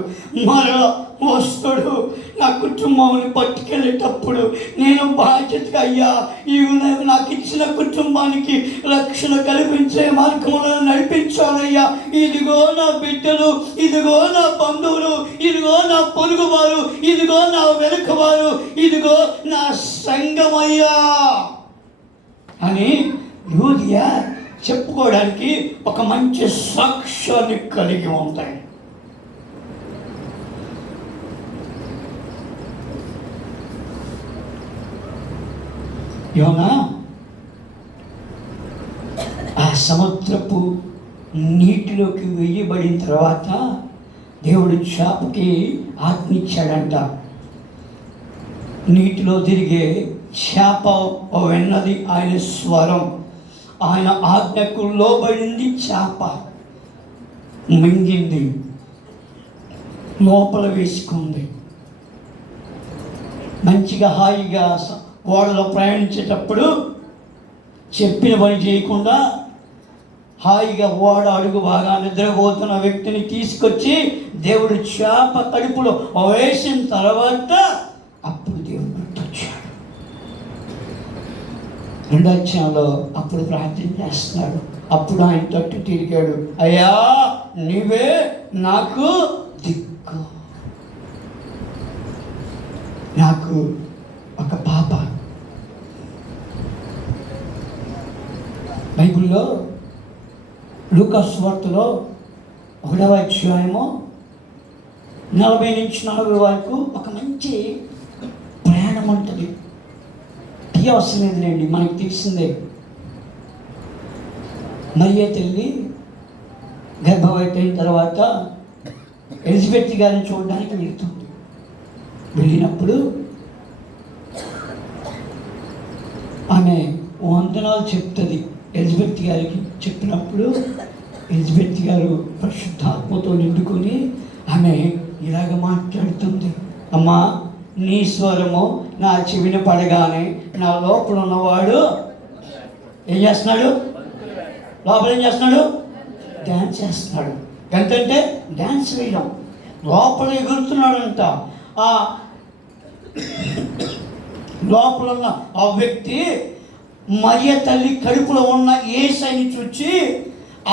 మరలా వస్తాడు. నా కుటుంబాన్ని పట్టుకెళ్ళేటప్పుడు నేను బాధ్యతగా, అయ్యా ఇవి నాకు ఇచ్చిన కుటుంబానికి రక్షణ కల్పించే మార్గంలో నడిపించాలయ్యా. ఇదిగో నా బిడ్డలు, ఇదిగో నా బంధువులు, ఇదిగో నా పొరుగువారు, ఇదిగో నా వెనుకవారు, ఇదిగో నా సంఘమయ్యా అని యూదియా చెప్పుకోవడానికి ఒక మంచి సాక్ష్యాన్ని కలిగి ఉంటాయి. యోనా ఆ సముద్రపు నీటిలోకి వేయబడిన తర్వాత దేవుడు చేపకి ఆజ్ఞించాడంట. నీటిలో తిరిగే చేప విన్నది ఆయన స్వరం, ఆయన ఆజ్ఞకు లోబడింది. చేప మింగింది, లోపల వేసుకుంది. మంచిగా హాయిగా ఓడలో ప్రయాణించేటప్పుడు చెప్పిన పని చేయకుండా హాయిగా ఓడ అడుగు బాగా నిద్రపోతున్న వ్యక్తిని తీసుకొచ్చి దేవుడు చేప కడుపులో వేసిన తర్వాత అప్పుడు దేవుడు గుర్తొచ్చాడు. రెండో అధ్యాయంలో అప్పుడు ప్రార్థన చేస్తున్నాడు. అప్పుడు ఆయన తట్టు తిరిగాడు, అయ్యా నీవే నాకు దిక్కు. నాకు ఒక పాప బైబిల్లో లూకా సువార్తలో 1వ అధ్యాయము 40 నుంచి 40 వరకు ఒక మంచి ప్రయాణం ఉంటుంది. అవసరం లేదులేండి, మనకు తెలిసిందే. మరియ తల్లి గర్భవతి అయిన తర్వాత ఎలిజబెత్ గారిని చూడడానికి వెళ్తుంది. వెళ్ళినప్పుడు ఆమె వందనాలు చెప్తుంది ఎలిజబెత్ గారికి. చెప్పినప్పుడు ఎలిజబెత్ గారు పరిశుద్ధాత్మతో నిండుకొని ఆమె ఇలాగ మాట్లాడుతుంది, అమ్మా నీ స్వరము నా చెవిన పడగానే నా లోపల ఉన్నవాడు ఏం చేస్తున్నాడు? లోపల ఏం చేస్తున్నాడు? డ్యాన్స్ చేస్తున్నాడు. ఎంతంటే డ్యాన్స్ వేయడం, లోపల ఎగురుతున్నాడంట. ఆ లోపల ఉన్న ఆ వ్యక్తి మరియ తల్లి కడుపులో ఉన్న యేసుని చూచి,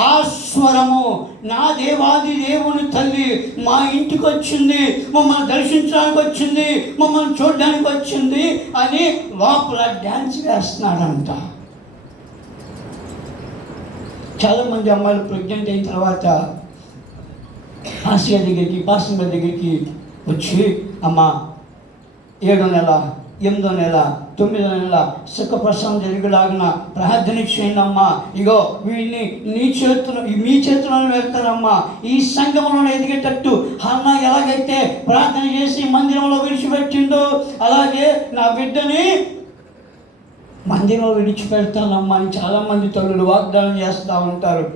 ఆ స్వరము నా దేవాది దేవుని తల్లి మా ఇంటికి వచ్చింది, మమ్మల్ని దర్శించడానికి వచ్చింది, మమ్మల్ని చూడడానికి వచ్చింది అని లోపల డ్యాన్స్ వేస్తున్నాడంట. చాలామంది అమ్మాయిలు ప్రెగ్నెంట్ అయిన తర్వాత పాస్టర్ దగ్గరికి వచ్చి, అమ్మ 7వ నెల 8వ నెల 9వ నెల సుఖప్రసవం జరిగేలాగిన ప్రార్థన చేయండి అమ్మా. ఇగో వీడిని మీ చేతులను వెళ్తానమ్మా. ఈ సంఘంలో ఎదిగేటట్టు హన్నా ఎలాగైతే ప్రార్థన చేసి మందిరంలో విడిచిపెట్టిందో అలాగే నా బిడ్డని మందిరంలో విడిచిపెడతానమ్మా అని చాలామంది తల్లులు వాగ్దానం చేస్తూ ఉంటారు.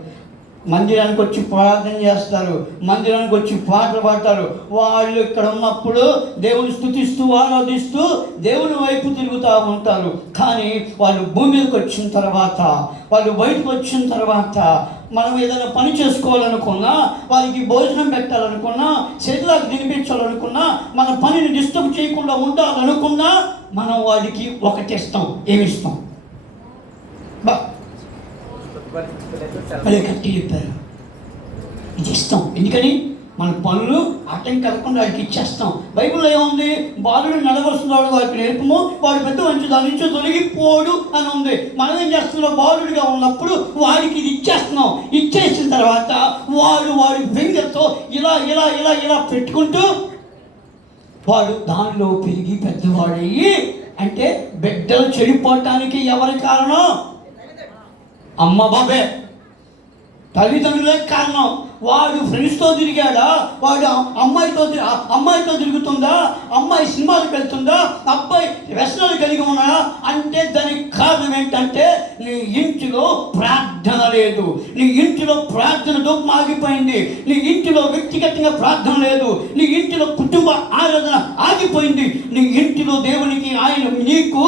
మందిరానికి వచ్చి ప్రార్థన చేస్తారు, మందిరానికి వచ్చి పాటలు పాడతారు. వాళ్ళు ఇక్కడ ఉన్నప్పుడు దేవుని స్తుతిస్తూ ఆరాధిస్తూ దేవుని వైపు తిరుగుతూ ఉంటారు. కానీ వాళ్ళు భూమి మీదకి వచ్చిన తర్వాత, వాళ్ళు బయటకు వచ్చిన తర్వాత మనం ఏదైనా పని చేసుకోవాలనుకున్నా, వారికి భోజనం పెట్టాలనుకున్నా, శరీరానికి తినిపించాలనుకున్నా, మన పనిని డిస్టర్బ్ చేయకుండా ఉండాలనుకున్నా మనం వాడికి ఒకటి ఇస్తాం. ఏమిస్తాం? కట్టి చెప్పారు, ఇది ఇస్తాం. ఎందుకని? మన పనులు అటం కలగకుండా వాడికి ఇచ్చేస్తాం. బైబిల్లో ఏముంది? బాలుడు నడవలసినవాడు వాడికి నేర్పము, వాడు పెద్ద మంచి దాని నుంచి తొలగిపోడు అని ఉంది. మనం ఏం చేస్తున్నాం? బాలుడిగా ఉన్నప్పుడు వాడికి ఇది ఇచ్చేస్తున్నాం. ఇచ్చేసిన తర్వాత వాడి ఫింగర్తో ఇలా ఇలా ఇలా ఇలా పెట్టుకుంటూ వాడు దానిలో పెరిగి పెద్దవాడయ్యి, అంటే బిడ్డలు చెడిపోవటానికి ఎవరి కారణం? అమ్మ బాబే. తల్లిదండ్రులే కారణం. వాడు ఫ్రెండ్స్తో తిరిగాడా, వాడు అమ్మాయితో తిరుగుతుందా, అమ్మాయి సినిమాలకు వెళ్తుందా, అబ్బాయి వ్యసనాలు కలిగి ఉన్నాడా అంటే దానికి కారణం ఏంటంటే నీ ఇంటిలో ప్రార్థన లేదు. నీ ఇంటిలో ప్రార్థన దూపం ఆగిపోయింది. నీ ఇంటిలో వ్యక్తిగతంగా ప్రార్థన లేదు. నీ ఇంటిలో కుటుంబ ఆరాధన ఆగిపోయింది. నీ ఇంటిలో దేవునికి ఆయన నీకు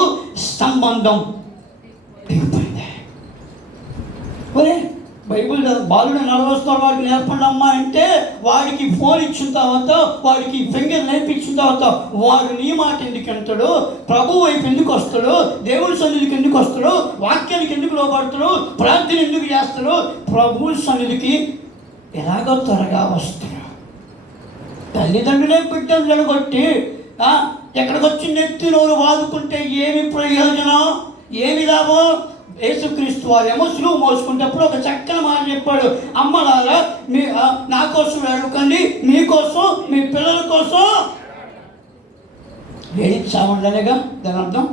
సంబంధం తెగిపోయింది. ఒరే బైబిల్ బాలుడు నడవస్తాడు, వాడికి నేర్పండి అమ్మా అంటే వాడికి ఫోన్ ఇచ్చిన తర్వాత, వాడికి ఫింగర్ నేర్పించిన తర్వాత వాడు నీ మాట ఎందుకు అంటాడు, ప్రభు వైపు ఎందుకు వస్తాడు, దేవుడి సన్నిధికి ఎందుకు వస్తాడు, వాక్యానికి ఎందుకు లోపడతాడు, ప్రార్థన ఎందుకు చేస్తాడు, ప్రభు సన్నిధికి ఎలాగో త్వరగా వస్తాడు. తల్లిదండ్రులే బిడ్డలు జడగొట్టి ఎక్కడికి వచ్చి నెత్తినోరు వాదుకుంటే ఏమి ప్రయోజనం, ఏమి లాభం? యేసుక్రీస్తు వారేమో సులువు మోసుకునేటప్పుడు ఒక చక్కని మాట చెప్పాడు, అమ్మలారా మీ నా కోసం అడుగుకండి, మీకోసం మీ పిల్లల కోసం వేయించామండలేగా. దాని అర్థం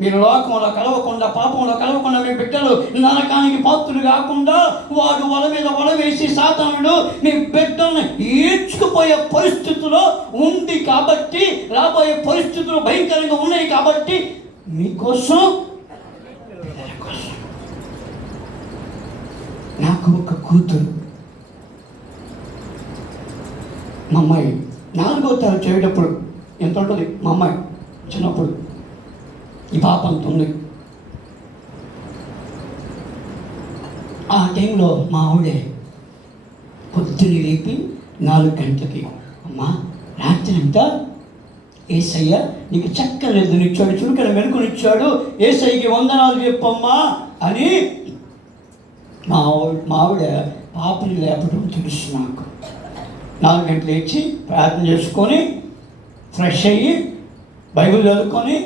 మీరు లోకంలో కలవకుండా, పాపంలో కలవకుండా మీ బిడ్డలు నరకానికి పాత్రులు కాకుండా వాడు వల మీద వల వేసి సాతానుడు మీ బిడ్డల్ని ఈడ్చుకుపోయే పరిస్థితుల్లో ఉంది కాబట్టి, రాబోయే పరిస్థితులు భయంకరంగా ఉన్నాయి కాబట్టి మీకోసం. నాకు ఒక కూతురు, మా అమ్మాయి 4వ తరగతి చదివేటప్పుడు ఎంత ఉంటుంది మా అమ్మాయి చిన్నప్పుడు, ఈ పాప అంత ఉంది. ఆ టైంలో మా ఆవిడే పొద్దున్న లేపి 4 గంటలకి, అమ్మా రాత్రి అంతా ఏసయ్య నీకు చక్కని ఎదునిచ్చాడు, చురుకని వెనుకనిచ్చాడు, ఏసయ్యకి వందనాలు చెప్పమ్మా అని మా ఆవిడ పాపని లేపడం తెలుసు నాకు. 4 గంటలు లేచి ప్రార్థన చేసుకొని ఫ్రెష్ అయ్యి బైబిల్ చదువుకొని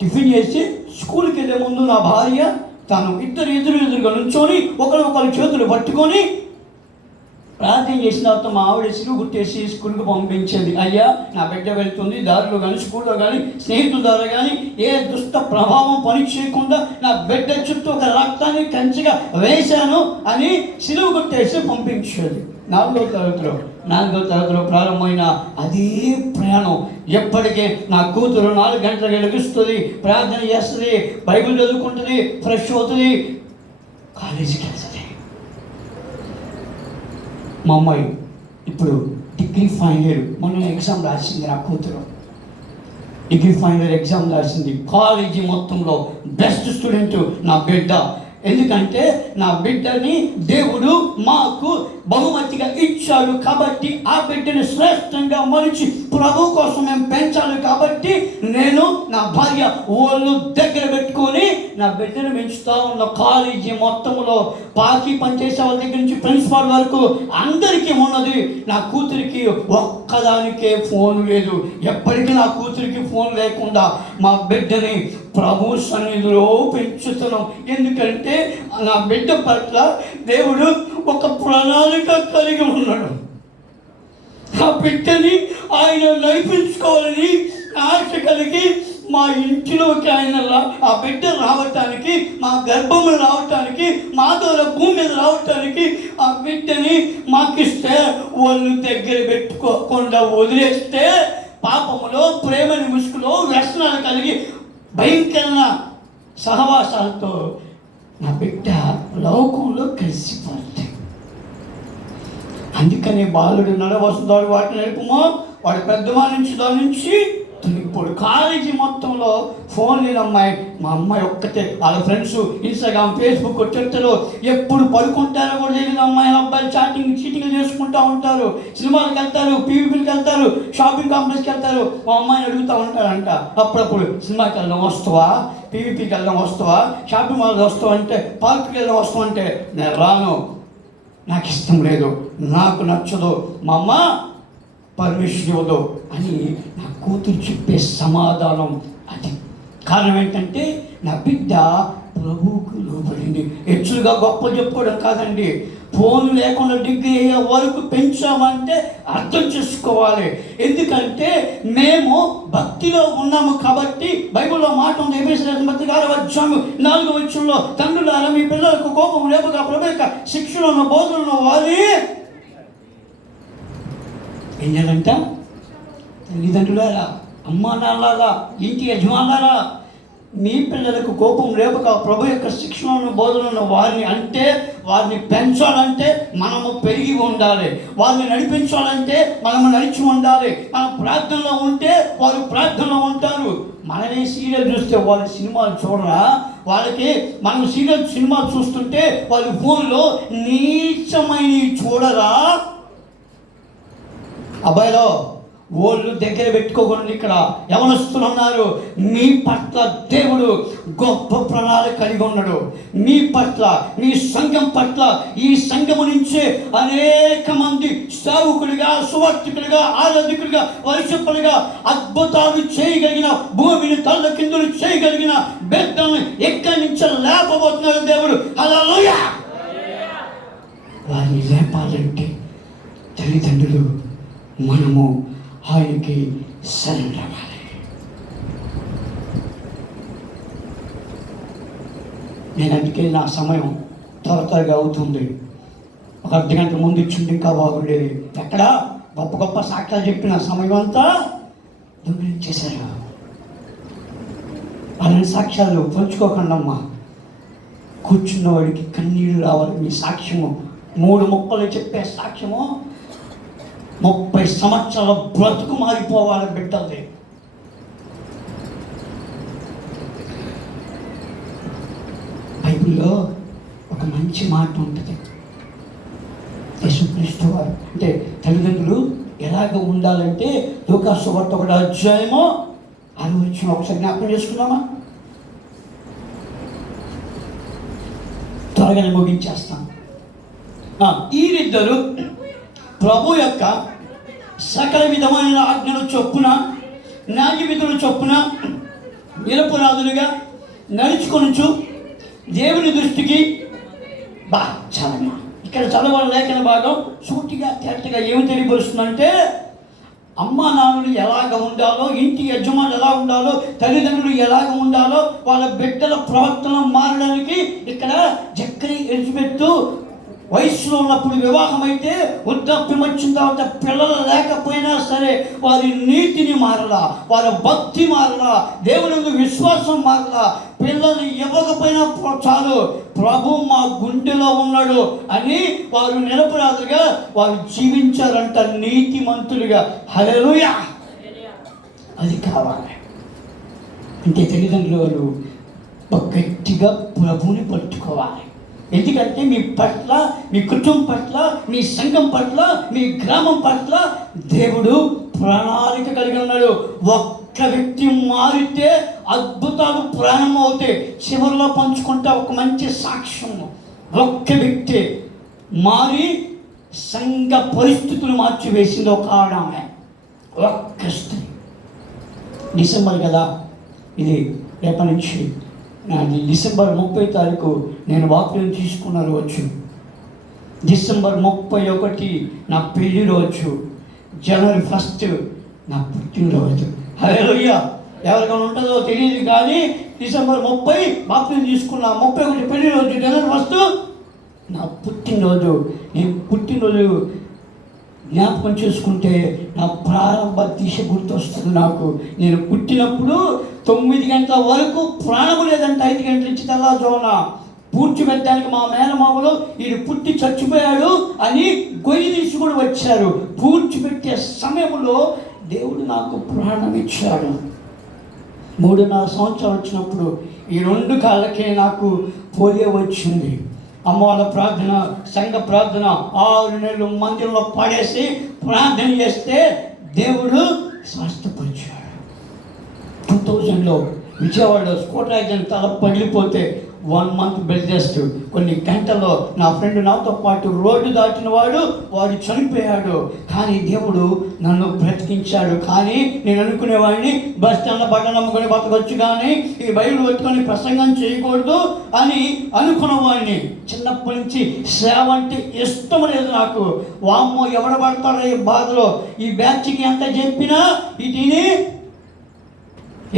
టిఫిన్ చేసి స్కూల్కి వెళ్ళే ముందు నా భార్య తను ఇద్దరు ఎదురుగా నుంచొని ఒకరి చేతులు పట్టుకొని ప్రార్థన చేసిన తర్వాత మా ఆవిడ సిలువు గుట్టేసి స్కూల్కి పంపించేది. అయ్యా నా బిడ్డ వెళ్తుంది, దారిలో కానీ స్కూల్లో కానీ స్నేహితుల ద్వారా కానీ ఏ దుష్ట ప్రభావం పని చేయకుండా నా బిడ్డ చుట్టూ ఒక రక్తాన్ని కంచిగా వేశాను అని సిలువు గుట్టేసి పంపించేది. 4వ తరగతిలో ప్రారంభమైన అదే ప్రయాణం ఎప్పటికీ నా కూతురు 4 గంటలకు లెగుస్తుంది, ప్రార్థన చేస్తుంది, బైబిల్ చదువుకుంటుంది, ఫ్రెష్ అవుతుంది, కాలేజీకి వెళ్తుంది. మా అమ్మాయి ఇప్పుడు డిగ్రీ ఫైనల్ ఇయర్, మొన్న ఎగ్జామ్ రాసింది. నా కూతురు డిగ్రీ ఫైనల్ ఇయర్ ఎగ్జామ్ రాసింది. కాలేజీ మొత్తంలో బెస్ట్ స్టూడెంట్ నా బిడ్డ. ఎందుకంటే నా బిడ్డని దేవుడు మాకు బహుమతిగా ఇచ్చాడు కాబట్టి ఆ బిడ్డని శ్రేష్టంగా మలిచి ప్రభు కోసం మేము పెంచాలి కాబట్టి నేను నా భార్య వాళ్ళు దగ్గర పెట్టుకొని నా బిడ్డను పెంచుతూ ఉన్న. కాలేజీ మొత్తంలో పాకి పనిచేసే వాళ్ళ దగ్గర నుంచి ప్రిన్సిపాల్ వరకు అందరికీ ఉన్నది. నా కూతురికి ఒక్కదానికే ఫోన్ లేదు. ఎప్పటికీ నా కూతురికి ఫోన్ లేకుండా మా బిడ్డని ప్రభు సన్నిధిలో పెంచుతున్నాం. ఎందుకంటే నా బిడ్డ పట్ల దేవుడు ఒక ప్రణాళిక కలిగి ఉన్నాడు. ఆ బిడ్డని ఆయన నడిపించుకోవాలని ఆశ కలిగి మా ఇంటిలోకి ఆయన ఆ బిడ్డ రావటానికి, మా గర్భంలో రావటానికి, మా ద్వారా భూమి మీద రావటానికి ఆ బిడ్డని మాకిస్తే వాళ్ళు దగ్గర పెట్టుకోకుండా వదిలేస్తే పాపములో, ప్రేమని ముసుగులో, వ్యసనాలు కలిగి భయంకరమైన సహవాసాలతో నా బిడ్డ లోకంలో కలిసిపోతుంది. అందుకని బాలుడు నడవస్తాడు, వాటిని నడుపుమో వాడు పెద్దవాడి నుంచి దాని నుంచి ఇప్పుడు కాలేజీ మొత్తంలో ఫోన్ లేని అమ్మాయి. మా అమ్మాయి ఒక్కతే, వాళ్ళ ఫ్రెండ్స్ ఇన్స్టాగ్రామ్, ఫేస్బుక్, ట్విట్టర్లో ఎప్పుడు పడుకుంటారో కూడా తెలియదు. అమ్మాయిలు అబ్బాయిలు చీటింగ్ చేసుకుంటూ ఉంటారు, సినిమాలకు వెళ్తారు, పీవీపీకి వెళ్తారు, షాపింగ్ కాంప్లెక్స్కి వెళ్తారు. మా అమ్మాయిని అడుగుతూ ఉంటారంట అప్పుడప్పుడు, సినిమాకి వెళ్ళడం వస్తావా, పీవీపీకి వెళ్ళడం వస్తావా, షాపింగ్ మాల్కి వస్తావా అంటే, పార్క్కి వెళ్ళడం వస్తావా అంటే నేను రాను, నాకు ఇష్టం లేదు, నాకు నచ్చదు, మా అమ్మ పర్మిషన్ ఇవ్వదు అని నా కూతురు చెప్పే సమాధానం అది. కారణం ఏంటంటే నా బిడ్డ ప్రభువుకు లోబడింది. హెచ్చులుగా గొప్ప చెప్పుకోవడం కాదండి. ఫోన్ లేకుండా డిగ్రీ అయ్యే వరకు పెంచామంటే అర్థం చేసుకోవాలి. ఎందుకంటే మేము భక్తిలో ఉన్నాము కాబట్టి బైబిల్లో మాట ఉంది. ఎఫెసీయులకు పత్రిక 6:4 తండ్రులారా మీ పిల్లలకు కోపం రేపగా ప్రభు యొక్క శిక్షణను బోధనను వారి ఏం చేయాలంట? తల్లిదండ్రులారా, అమ్మా నాన్నలారా, ఇంటి యజమానులారా, మీ పిల్లలకు కోపం రేపక ప్రభు యొక్క శిక్షణను బోధనను వారిని, అంటే వారిని పెంచాలంటే మనము పెరిగి ఉండాలి. వారిని నడిపించాలంటే మనము నడిచి ఉండాలి. మనం ప్రార్థనలో ఉంటే వారు ప్రార్థనలో ఉంటారు. మనమే సీరియల్ చూస్తే వాళ్ళు సినిమాలు చూడరా? వాళ్ళకి మనం సినిమాలు చూస్తుంటే వాళ్ళు ఫోన్లో నీచమైనవి చూడరా? అబ్బాయిలో ఓళ్ళు దగ్గర పెట్టుకోకుండా ఇక్కడ యవనస్తులున్నారు. మీ పట్ల దేవుడు గొప్ప ప్రణాళిక కలిగి ఉన్నాడు. మీ పట్ల, మీ సంఘం పట్ల, ఈ సంఘము నుంచే అనేక మంది సేవకులుగా, సువార్థికులుగా, ఆరాధకులుగా, వర్షిప్పులుగా అద్భుతాలు చేయగలిగిన, భూమిని తల్ల కిందులు చేయగలిగిన బిడ్డలను ఎక్కడి నుంచో లేపబోతున్నాడు దేవుడు. హల్లెలూయా! వారిని లేపాలంటే తల్లిదండ్రులు మనము ఆయనకి సరెండర్ అవ్వాలి. నేను అందుకే నా సమయం త్వరగా అవుతుంది. ఒక అర్ధ గంట ముందు ఇచ్చింది ఇంకా బాగుండేది. ఎక్కడ గొప్ప గొప్ప సాక్ష్యాలు చెప్పిన సమయం అంతా దొంగిలించేశారు. అలాంటి సాక్ష్యాలు పంచుకోకండి అమ్మా. కూర్చున్నవాడికి కన్నీళ్ళు రావాలి. మీ సాక్ష్యము 3 ముక్కలు చెప్పే సాక్ష్యము 30 సంవత్సరాల బ్రతుకు మారిపోవాలి బిడ్డది. బైబిల్లో ఒక మంచి మాట ఉంటుంది. యేసుక్రీస్తు వారు అంటే తల్లిదండ్రులు ఎలాగ ఉండాలంటే లూకాసు సువార్త 1:6 ఒకసారి జ్ఞాపకం చేసుకున్నామా? త్వరగానే ముగించేస్తాను. వీరిద్దరు ప్రభు యొక్క సకల విధమైన ఆజ్ఞలు చొప్పున, న్యాయ విధులు చొప్పున నిరపరాధులుగా నడుచుకొనుచు దేవుని దృష్టికి చదవ. ఇక్కడ చదవాలి లేఖన భాగం సూటిగా తేటగా ఏమి తెలియపరుస్తుందంటే, అమ్మా నాన్నలు ఎలాగ ఉండాలో, ఇంటి యజమానులు ఎలా ఉండాలో, తల్లిదండ్రులు ఎలాగ ఉండాలో, వాళ్ళ బిడ్డల ప్రవర్తన మారడానికి ఇక్కడ జక్కరి ఎలిజబెత్ వయసులో ఉన్నప్పుడు వివాహం అయితే వృద్ధాప్యం వచ్చిన తర్వాత పిల్లలు లేకపోయినా సరే వారి నీతిని మారలా, వారి భక్తి మారలా, దేవుని విశ్వాసం మారలా. పిల్లలు ఇవ్వకపోయినా చాలు, ప్రభు మా గుండెలో ఉన్నాడు అని వారు నిరపరాధులుగా వారు జీవించారంట, నీతిమంతులుగా. హల్లెలూయా! అది కావాలి అంటే తల్లిదండ్రులు గట్టిగా ప్రభువుని పట్టుకోవాలి. ఎందుకంటే మీ పట్ల, మీ కుటుంబం పట్ల, మీ సంఘం పట్ల, మీ గ్రామం పట్ల దేవుడు ప్రణాళిక కలిగి ఉన్నాడు. ఒక్క వ్యక్తి మారితే అద్భుతాలు ప్రారంభమవుతాయి. చివరిలో పంచుకుంటే ఒక మంచి సాక్ష్యం. ఒక్క వ్యక్తి మారి సంఘ పరిస్థితులు మార్చివేసింది ఒక ఆడామె, ఒక్క స్త్రీ. డిసెంబర్ కదా ఇది, రేపటి నుంచి డిసెంబర్ 30 తారీఖు నేను వాక్యం తీసుకున్న రోజు, డిసెంబర్ 31 నా పెళ్లి రోజు, జనవరి 1 నా పుట్టినరోజు. హల్లెలూయా! ఎవరికైనా ఉంటుందో తెలియదు కానీ డిసెంబర్ 30 వాక్యం తీసుకున్నా, 31 పెళ్లి రోజు, జనవరి 1 నా పుట్టినరోజు. నేను పుట్టినరోజు జ్ఞాపకం చేసుకుంటే నా ప్రారంభ దిశ గుర్తొస్తుంది నాకు. నేను పుట్టినప్పుడు 9 గంటల వరకు ప్రాణము లేదంటే 5 గంటల నుంచి తెల్లవారుజామున పూడ్చిపెట్టడానికి మా మేనమామలు వీడు పుట్టి చచ్చిపోయాడు అని గొయ్యి తీసి కూడా వచ్చారు. పూడ్చిపెట్టే సమయంలో దేవుడు నాకు ప్రాణం ఇచ్చాడు. 3.5 సంవత్సరాలు వచ్చినప్పుడు ఈ 2 కాళ్ళకే నాకు పోలియో వచ్చింది. అమ్మ వాళ్ళ ప్రార్థన, సంఘ ప్రార్థన 6 నెలలు మందిరంలో పడేసి ప్రార్థన చేస్తే దేవుడు స్వస్థపరిచాడు. 2000లో విజయవాడలో స్కూటర్ యాక్సిడెంట్ తల పగిలిపోతే 1 month బెడ్ రెస్ట్. కొన్ని గంటల్లో నా ఫ్రెండ్ నాతో పాటు రోడ్డు దాటిన వాడు చనిపోయాడు. కానీ దేవుడు నన్ను బ్రతికించాడు. కానీ నేను అనుకునేవాడిని బస్ స్టాండ్లో బట్టలు నమ్ముకొని బతకొచ్చు, కానీ ఈ బైబిల్ పెట్టుకొని ప్రసంగం చేయకూడదు అని అనుకున్నవాడిని. చిన్నప్పటి నుంచి సేవ అంటే ఇష్టం లేదు నాకు. వామ్మో ఎవడ పడతాడో ఈ బాధలో, ఈ బ్యాచ్కి ఎంత చెప్పినా ఇటీని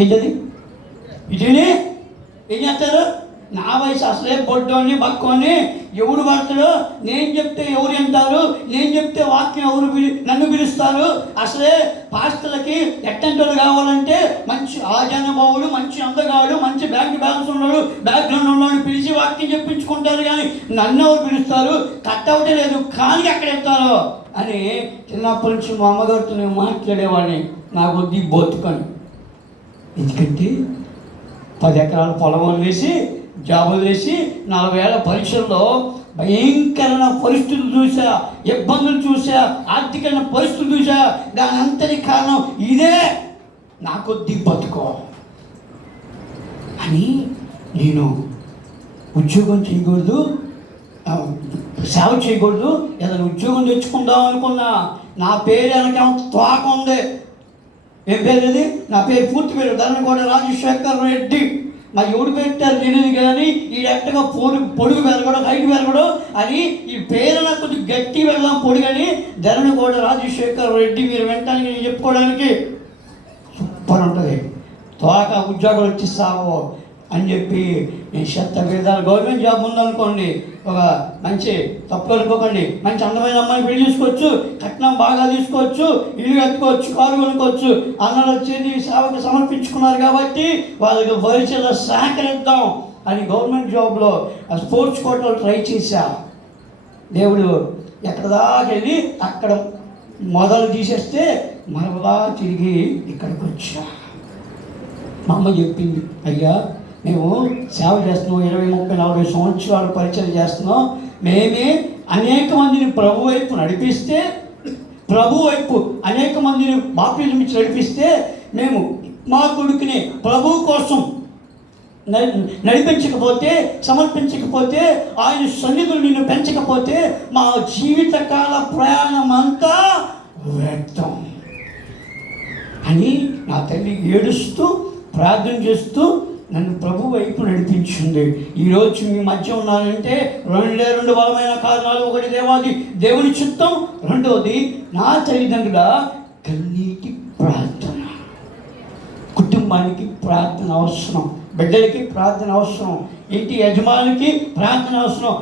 ఏంటది ఇటీని ఏం చేస్తారు. నా వయసు అసలే బొడ్డోని బక్కోని, ఎవడు పడతాడో, నేను చెప్తే ఎవరు వింటారు, నేను చెప్తే వాక్యం నన్ను పిలుస్తారు. అసలే పాస్టర్లకి ఎట్టంటోళ్ళు కావాలంటే మంచి ఆజానుభావుడు, మంచి అందగాడు, మంచి బ్యాక్గ్రౌండ్ ఉన్నాడు పిలిచి వాక్యం చెప్పించుకుంటారు. కానీ నన్ను ఎవరు పిలుస్తారు, కట్ అవటే లేదు కానీ ఎక్కడ వెళ్తారో అని చిన్నప్పటి నుంచి మా అమ్మగారితో నేను మాట్లాడేవాడిని. నా కొద్ది బతుకని, ఎందుకంటే 10 ఎకరాల పొలం వేసి జాబులు వేసి 40 ఏళ్ళ పరీక్షల్లో భయంకరమైన పరిస్థితులు చూసా, ఇబ్బందులు చూసా, ఆర్థికమైన పరిస్థితులు చూసా. దాని అంతటి కారణం ఇదే, నా కొద్ది బతుకో అని. నేను ఉద్యోగం చేయకూడదు, సేవ చేయకూడదు, ఏదైనా ఉద్యోగం తెచ్చుకుందాం అనుకున్నా. నా పేరు వెనక తోక ఉంది. ఏం పేరు అది? నా పేరు పూర్తి పేరు ధరణకోట రాజశేఖర్ రెడ్డి. మరి ఎవడు పెట్టారు తెలియదు, కానీ ఈ ఎట్టగా పొడుగు పెరగడం, హైట్ పెరగడం అని ఈ పేరు నాకు కొంచెం గట్టి పెడదాం పొడుగని ధరణకోట రాజశేఖర్ రెడ్డి. మీరు వెంటనే నేను చెప్పుకోవడానికి సూపర్ ఉంటుంది. తోక ఉద్యోగాలు వచ్చిస్తావో అని చెప్పి నేను శత విధాలు గవర్నమెంట్ జాబ్ ఉందనుకోండి, ఒక మంచి తప్పు అనుకోకండి, మంచి అందమైన అమ్మాయిని పెళ్లి చేసుకోవచ్చు, కట్నం బాగా తీసుకోవచ్చు, ఇల్లు కట్టుకోవచ్చు, కారు కొనుక్కోవచ్చు. అన్నలు వచ్చి సేవకు సమర్పించుకున్నారు కాబట్టి వాళ్ళకి భవిష్యత్తులో సహకరిద్దాం అని గవర్నమెంట్ జాబ్లో స్పోర్ట్స్ కోటాలో ట్రై చేశా. దేవుడు ఎక్కడ దాకా వెళ్ళి అక్కడ మొదలు తీసేస్తే మరలా తిరిగి ఇక్కడికి వచ్చా. మా అమ్మ చెప్పింది, అయ్యా మేము సేవ చేస్తున్నాం, 20, 30, 40 సంవత్సరాలు పరిచయం చేస్తున్నాం. మేమే అనేక మందిని ప్రభు వైపు నడిపిస్తే, ప్రభు వైపు అనేక మందిని బాప్టిజం ఇచ్చి నడిపిస్తే, మేము మా కొడుకుని ప్రభు కోసం నడిపించకపోతే, సమర్పించకపోతే, ఆయన సన్నిధులు నిన్ను పెంచకపోతే మా జీవితకాల ప్రయాణం అంతా వ్యర్థం అని నా తల్లి ఏడుస్తూ ప్రార్థన చేస్తూ నన్ను ప్రభు వైపు నడిపించింది. ఈరోజు మీ మధ్య ఉన్నానంటే రెండు బలమైన కారణాలు. ఒకటి దేవుని చిత్తం, రెండవది నా తల్లిదండ్రుల కన్నీటి ప్రార్థన. కుటుంబానికి ప్రార్థన అవసరం, బిడ్డలకి ప్రార్థన అవసరం, ఇంటి యజమానికి ప్రార్థన అవసరం.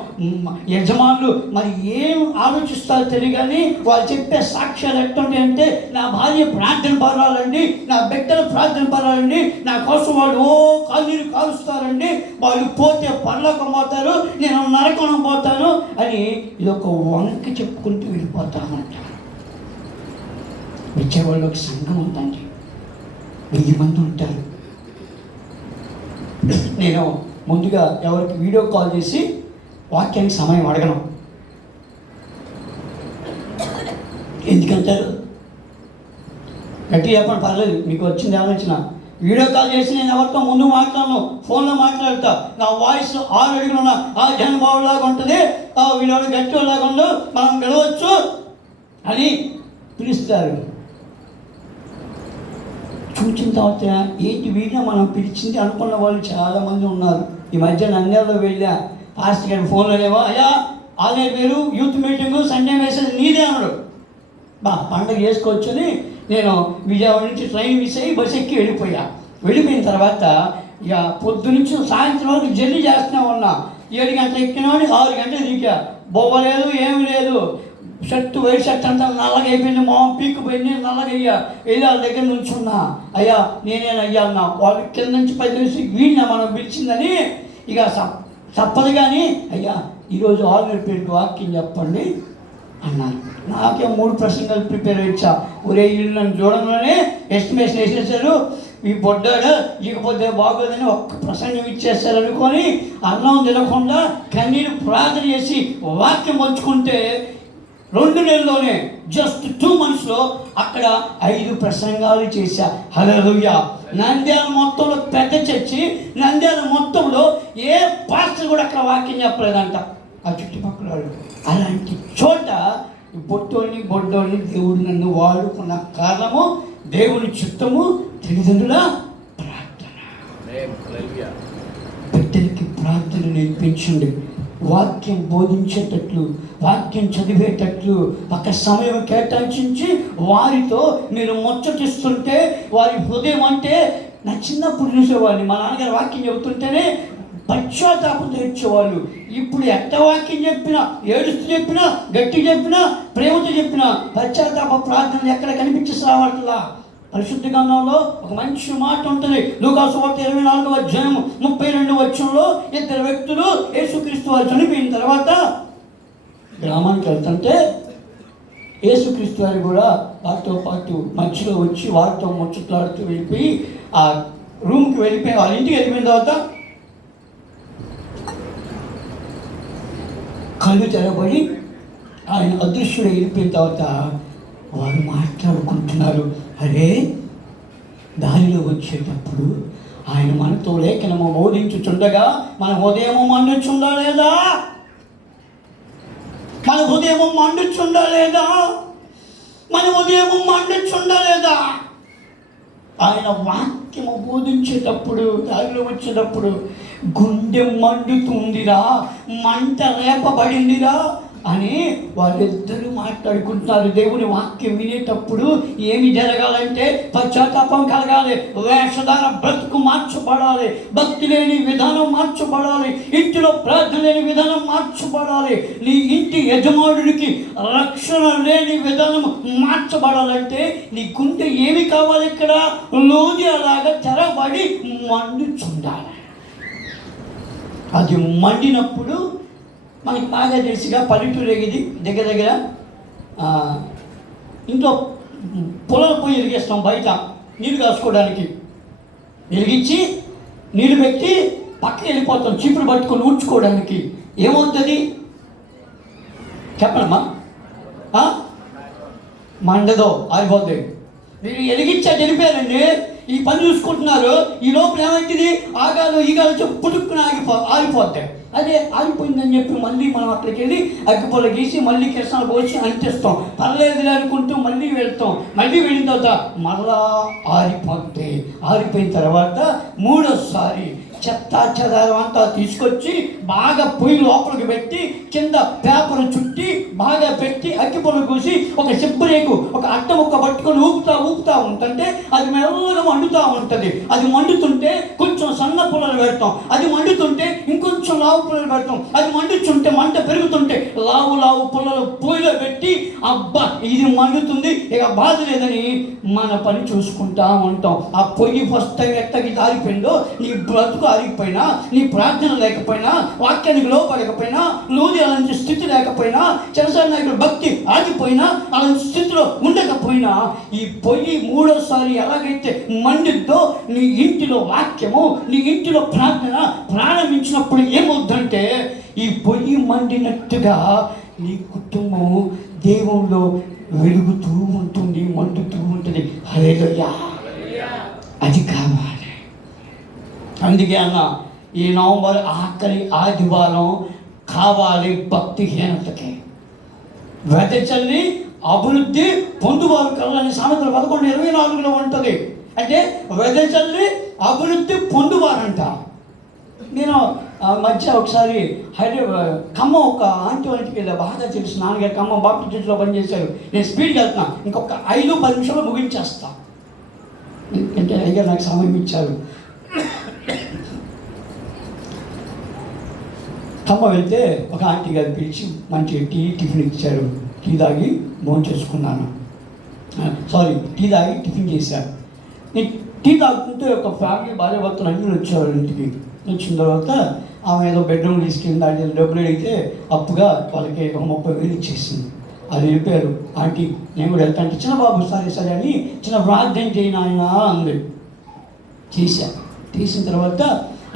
యజమానులు మరి ఏం ఆలోచిస్తారో తెలియదు, కానీ వాళ్ళు చెప్పే సాక్ష్యాలు ఎట్టుంటాయి అంటే, నా భార్య ప్రార్థన పరాలండి, నా బిడ్డలు ప్రార్థన పరాలండి, నా కోసం వాళ్ళు కాళ్ళీరు కాలుస్తారండి, వాళ్ళు పోతే పరలోకం పోతారు, నేను నరకం పోతాను అని ఇదొక వంక చెప్పుకుంటూ వెళ్ళిపోతామంటారు. వచ్చేవాళ్ళు ఒక సంఘం ఉందండి, 1000 మంది ఉంటారు. నేను ముందుగా ఎవరికి వీడియో కాల్ చేసి వాక్యానికి సమయం అడగను. ఎందుకంటారు? గట్టిగా చెప్పండి, పర్లేదు, మీకు వచ్చింది ఏమొచ్చినా. వీడియో కాల్ చేసి నేను ఎవరితో ముందు మాట్లాడను, ఫోన్లో మాట్లాడతా. నా వాయిస్ 6 అడుగులున్న ఆ జనబాబులాగా ఉంటుంది, వీళ్ళు గట్టి లాగా ఉండు, మనం గెలవచ్చు అని పిలుస్తారు. చూసిన తర్వాత ఏంటి వీడియో మనం పిలిచింది అనుకున్న వాళ్ళు చాలామంది ఉన్నారు. ఈ మధ్య నంద్యాలలో వెళ్ళా, పాస్టర్ గారి ఫోన్లోనేమో, అయ్యా ఆన్లైన్ పేరు యూత్ మీటింగు, సండే మెసేజ్ నీదే అన్నాడు. పండగ చేసుకోవచ్చని నేను విజయవాడ నుంచి ట్రైన్ మిస్ అయ్యి బస్ ఎక్కి వెళ్ళిపోయిన తర్వాత ఇక పొద్దు నుంచి సాయంత్రం వరకు జర్నీ చేస్తూనే ఉన్నా. 7 గంటలు ఎక్కినామని 6 గంటలు దిగా, బొవ్వలేదు ఏమి లేదు, షర్టు వైట్ షర్ట్ అంతా నల్లగా అయిపోయింది, మొహం పీక్కుపోయింది, నల్లగయ్యా వెళ్ళి వాళ్ళ దగ్గర నుంచి ఉన్నా. అయ్యా నేనేనయ్యా అన్నా. వాళ్ళ కింద నుంచి పై తెలిసి వీడిన మనం పిలిచిందని ఇక తప్పదు, కానీ అయ్యా ఈరోజు ఆల్రెడీ పేరుకి వాక్యం చెప్పండి అన్నారు. నాకే 3 ప్రసంగాలు ప్రిపేర్ అయ్యా. ఒరే వీళ్ళు నన్ను చూడంలోనే ఎస్టిమేషన్ వేసేసారు, ఈ పొడ్డాడు ఇకపోతే బాగోదని ఒక్క ప్రసంగం ఇచ్చేస్తారు అనుకొని అన్నం తినకుండా కన్నీరు ప్రార్థన చేసి వాక్యం పంచుకుంటే 2 నెలల్లోనే జస్ట్ 2 monthsలో అక్కడ 5 ప్రసంగాలు చేశా. హల్లెలూయా. నంద్యాల మొత్తంలో పెద్ద చర్చి, నంద్యాల మొత్తంలో ఏ పాస్టర్ కూడా అక్కడ వాక్యం చెప్పలేదంట ఆ చుట్టుపక్కల వాళ్ళు. అలాంటి చోట బొడ్డోని దేవుడు నన్ను వాడుకున్న కారణము దేవుని చిత్తము, తల్లిదండ్రుల ప్రార్థన. బిడ్డలకి ప్రార్థన నేర్పించండి. వాక్యం బోధించేటట్లు, వాక్యం చదివేటట్లు ఒక సమయం కేటాయించి వారితో మీరు ముచ్చటిస్తుంటే వారి హృదయం అంటే నా చిన్నప్పుడు చూసేవాడిని. మా నాన్నగారు వాక్యం చెబుతుంటేనే పశ్చాత్తాపం తెచ్చేవాళ్ళు. ఇప్పుడు ఎంత వాక్యం చెప్పినా, ఏడుస్తూ చెప్పినా, గట్టి చెప్పినా, ప్రేమతో చెప్పినా పశ్చాత్తాప ప్రార్థనలు ఎక్కడ కనిపించేసి రావట్లా. పరిశుద్ధ గ్రంథంలో ఒక మంచి మాట ఉంటుంది. లూకాసు వార్త 24వ అధ్యాయం 32వ వచనంలో 2 వ్యక్తులు యేసుక్రీస్తు వారు చనిపోయిన తర్వాత గ్రామానికి వెళ్తుంటే యేసుక్రీస్తు వారు కూడా వారితో పాటు మధ్యలో వచ్చి వారితో ముచ్చట్లాడుతూ వెళ్ళిపోయి ఆ రూమ్కి వెళ్ళిపోయి వాళ్ళ ఇంటికి వెళ్ళిపోయిన తర్వాత కళ్ళు తెరబడి ఆయన అదృశ్యుడు వెళ్ళిపోయిన తర్వాత వారు మాట్లాడుకుంటున్నారు. అరే, దారిలో వచ్చేటప్పుడు ఆయన మనతో లేఖనము బోధించుచుండగా మన హృదయము మండుచుందా లేదా? మన హృదయము మండుచుందా లేదా? మన హృదయము మండుచుందా లేదా? ఆయన వాక్యము బోధించేటప్పుడు, దారిలో వచ్చేటప్పుడు గుండె మండుతుందిరా, మంట రేపబడిందిరా అని వాళ్ళిద్దరూ మాట్లాడుకుంటున్నారు. దేవుని వాక్యం వినేటప్పుడు ఏమి జరగాలంటే పశ్చాత్తాపం కలగాలి, వేషధార బ్రతుకు మార్చబడాలి, భక్తి లేని విధానం మార్చబడాలి, ఇంటిలో ప్రార్థన లేని విధానం మార్చబడాలి, నీ ఇంటి యజమానుడికి రక్షణ లేని విధానం మార్చబడాలంటే నీ గుండె ఏమి కావాలి? ఇక్కడ లోది అలాగా తెరబడి మండుచుండాలి. అది మండినప్పుడు మనకి బాగా తెలిసిగా పల్లెటూరు ఎగిది దగ్గర ఇంట్లో పొలం పోయి వెలిగిస్తాం, బయట నీళ్ళు కాసుకోవడానికి వెలిగించి నీళ్ళు పెట్టి పక్కకి వెళ్ళిపోతాం చీపురు పట్టుకొని ఊడ్చుకోవడానికి. ఏమవుతుంది చెప్పనమ్మా? మండదో, ఆరిపోద్ది. మీరు వెలిగించా తెలిపారండి, ఈ పని చూసుకుంటున్నారు, ఈ లోపల ఏమైంది ఆగాలు ఈగాలు చెప్పి పుట్టుకుని ఆగిపోతాయి. అదే ఆగిపోయిందని చెప్పి మళ్ళీ మనం అక్కడికి వెళ్ళి అగ్గిపొల గీసి మళ్ళీ కిరసనాలు పోసి అంటిస్తాం, పర్లేదులే అనుకుంటూ మళ్ళీ వెళ్తాం. మళ్ళీ వెళ్ళిన తర్వాత మళ్ళా ఆరిపోతాయి. ఆరిపోయిన తర్వాత 3వసారి చెత్త చెదారం అంతా తీసుకొచ్చి బాగా పొయ్యి లోపలికి పెట్టి కింద పేపర్ చుట్టి బాగా పెట్టి అగ్గిపొల కూసి ఒక సిబ్బరేకు ఒక అట్ట ముక్క పట్టుకొని ఊపుతా ఉంటుంటే అది మెల్లగా మండుతూ ఉంటుంది. అది మండుతుంటే కొంచెం సన్న పొలాలు పెడతాం, అది మండుతుంటే ఇంకొంచెం లావు పొలాలు పెడతాం, అది మండుతుంటే మంట పెరుగుతుంటే లావు పొలాలు పొయ్యిలో పెట్టి అబ్బా ఇది మండుతుంది ఇక బాధ లేదని మన పని చూసుకుంటా ఉంటాం. ఆ పొయ్యి ఫస్ట్ టైం ఎట్టకి ఆరిపోయిందో నీ బ్రతుకు ఆరిపోయినా, నీ ప్రార్థన లేకపోయినా, వాక్యానికి లోపడకపోయినా, లోది అలాంటి స్థితి లేకపోయినా, చంద్రశేఖర నాయుడు భక్తి ఆగిపోయినా, అలాంటి స్థితిలో ఉండకపోయినా ఈ పొయ్యి 3వసారి ఎలాగైతే మండిద్దో నీ ఇంటిలో వాక్యము, నీ ఇంటిలో ప్రార్థన ప్రారంభించినప్పుడు ఏమవుద్దంటే ఈ పొయ్యి మండినట్టుగా నీ కుటుంబం దేవుల్లో వెలుగుతూ ఉంటుంది, మండుతూ ఉంటుంది. హల్లెలూయా. అది కావాలి. అందుకే అన్న ఈ నవంబర్ ఆఖరి ఆదివారం కావాలి భక్తిహీనతకి. వెదచల్లి అభివృద్ధి పొందువారు కలని సామెతలు 11:24లో ఉంటుంది. అంటే వెదచల్లి అభివృద్ధి పొందువారంట. నేను మధ్య ఒకసారి ఖమ్మం ఒక ఆంటీ వాళ్ళకి బాగా తెలుసు, నాన్నగారు ఖమ్మం బాప్టిస్ట్ చర్చిలో పనిచేశారు. నేను స్పీడ్గా వెళ్తున్నాను, ఇంకొక 5-10 నిమిషాలు ముగించేస్తా, ఎందుకంటే అయ్యా నాకు సమయం ఇచ్చారు. ఖమ్మం వెళ్తే ఒక ఆంటీ గారు పిలిచి మంచి టిఫిన్ ఇచ్చారు. టీ తాగి భోజనం చేసుకున్నాను, టీ తాగి టిఫిన్ చేశాను. నేను టీ తాగుతుంటే ఒక ఫ్యామిలీ భార్య భర్తలు అందరూ వచ్చేవారు. ఇంటికి వచ్చిన తర్వాత ఆమె ఏదో బెడ్రూమ్ తీసుకెళ్ళి దాని డబ్బులు అడిగితే అప్పుగా వాళ్ళకి ఒక 30,000 ఇచ్చేసింది. అది వెళ్ళిపోయారు. ఆంటీ నేను కూడా వెళ్తా అంటే చిన్న బాబు సరే అని చిన్న ప్రార్థన చేయను ఆయన అంది. తీసిన తర్వాత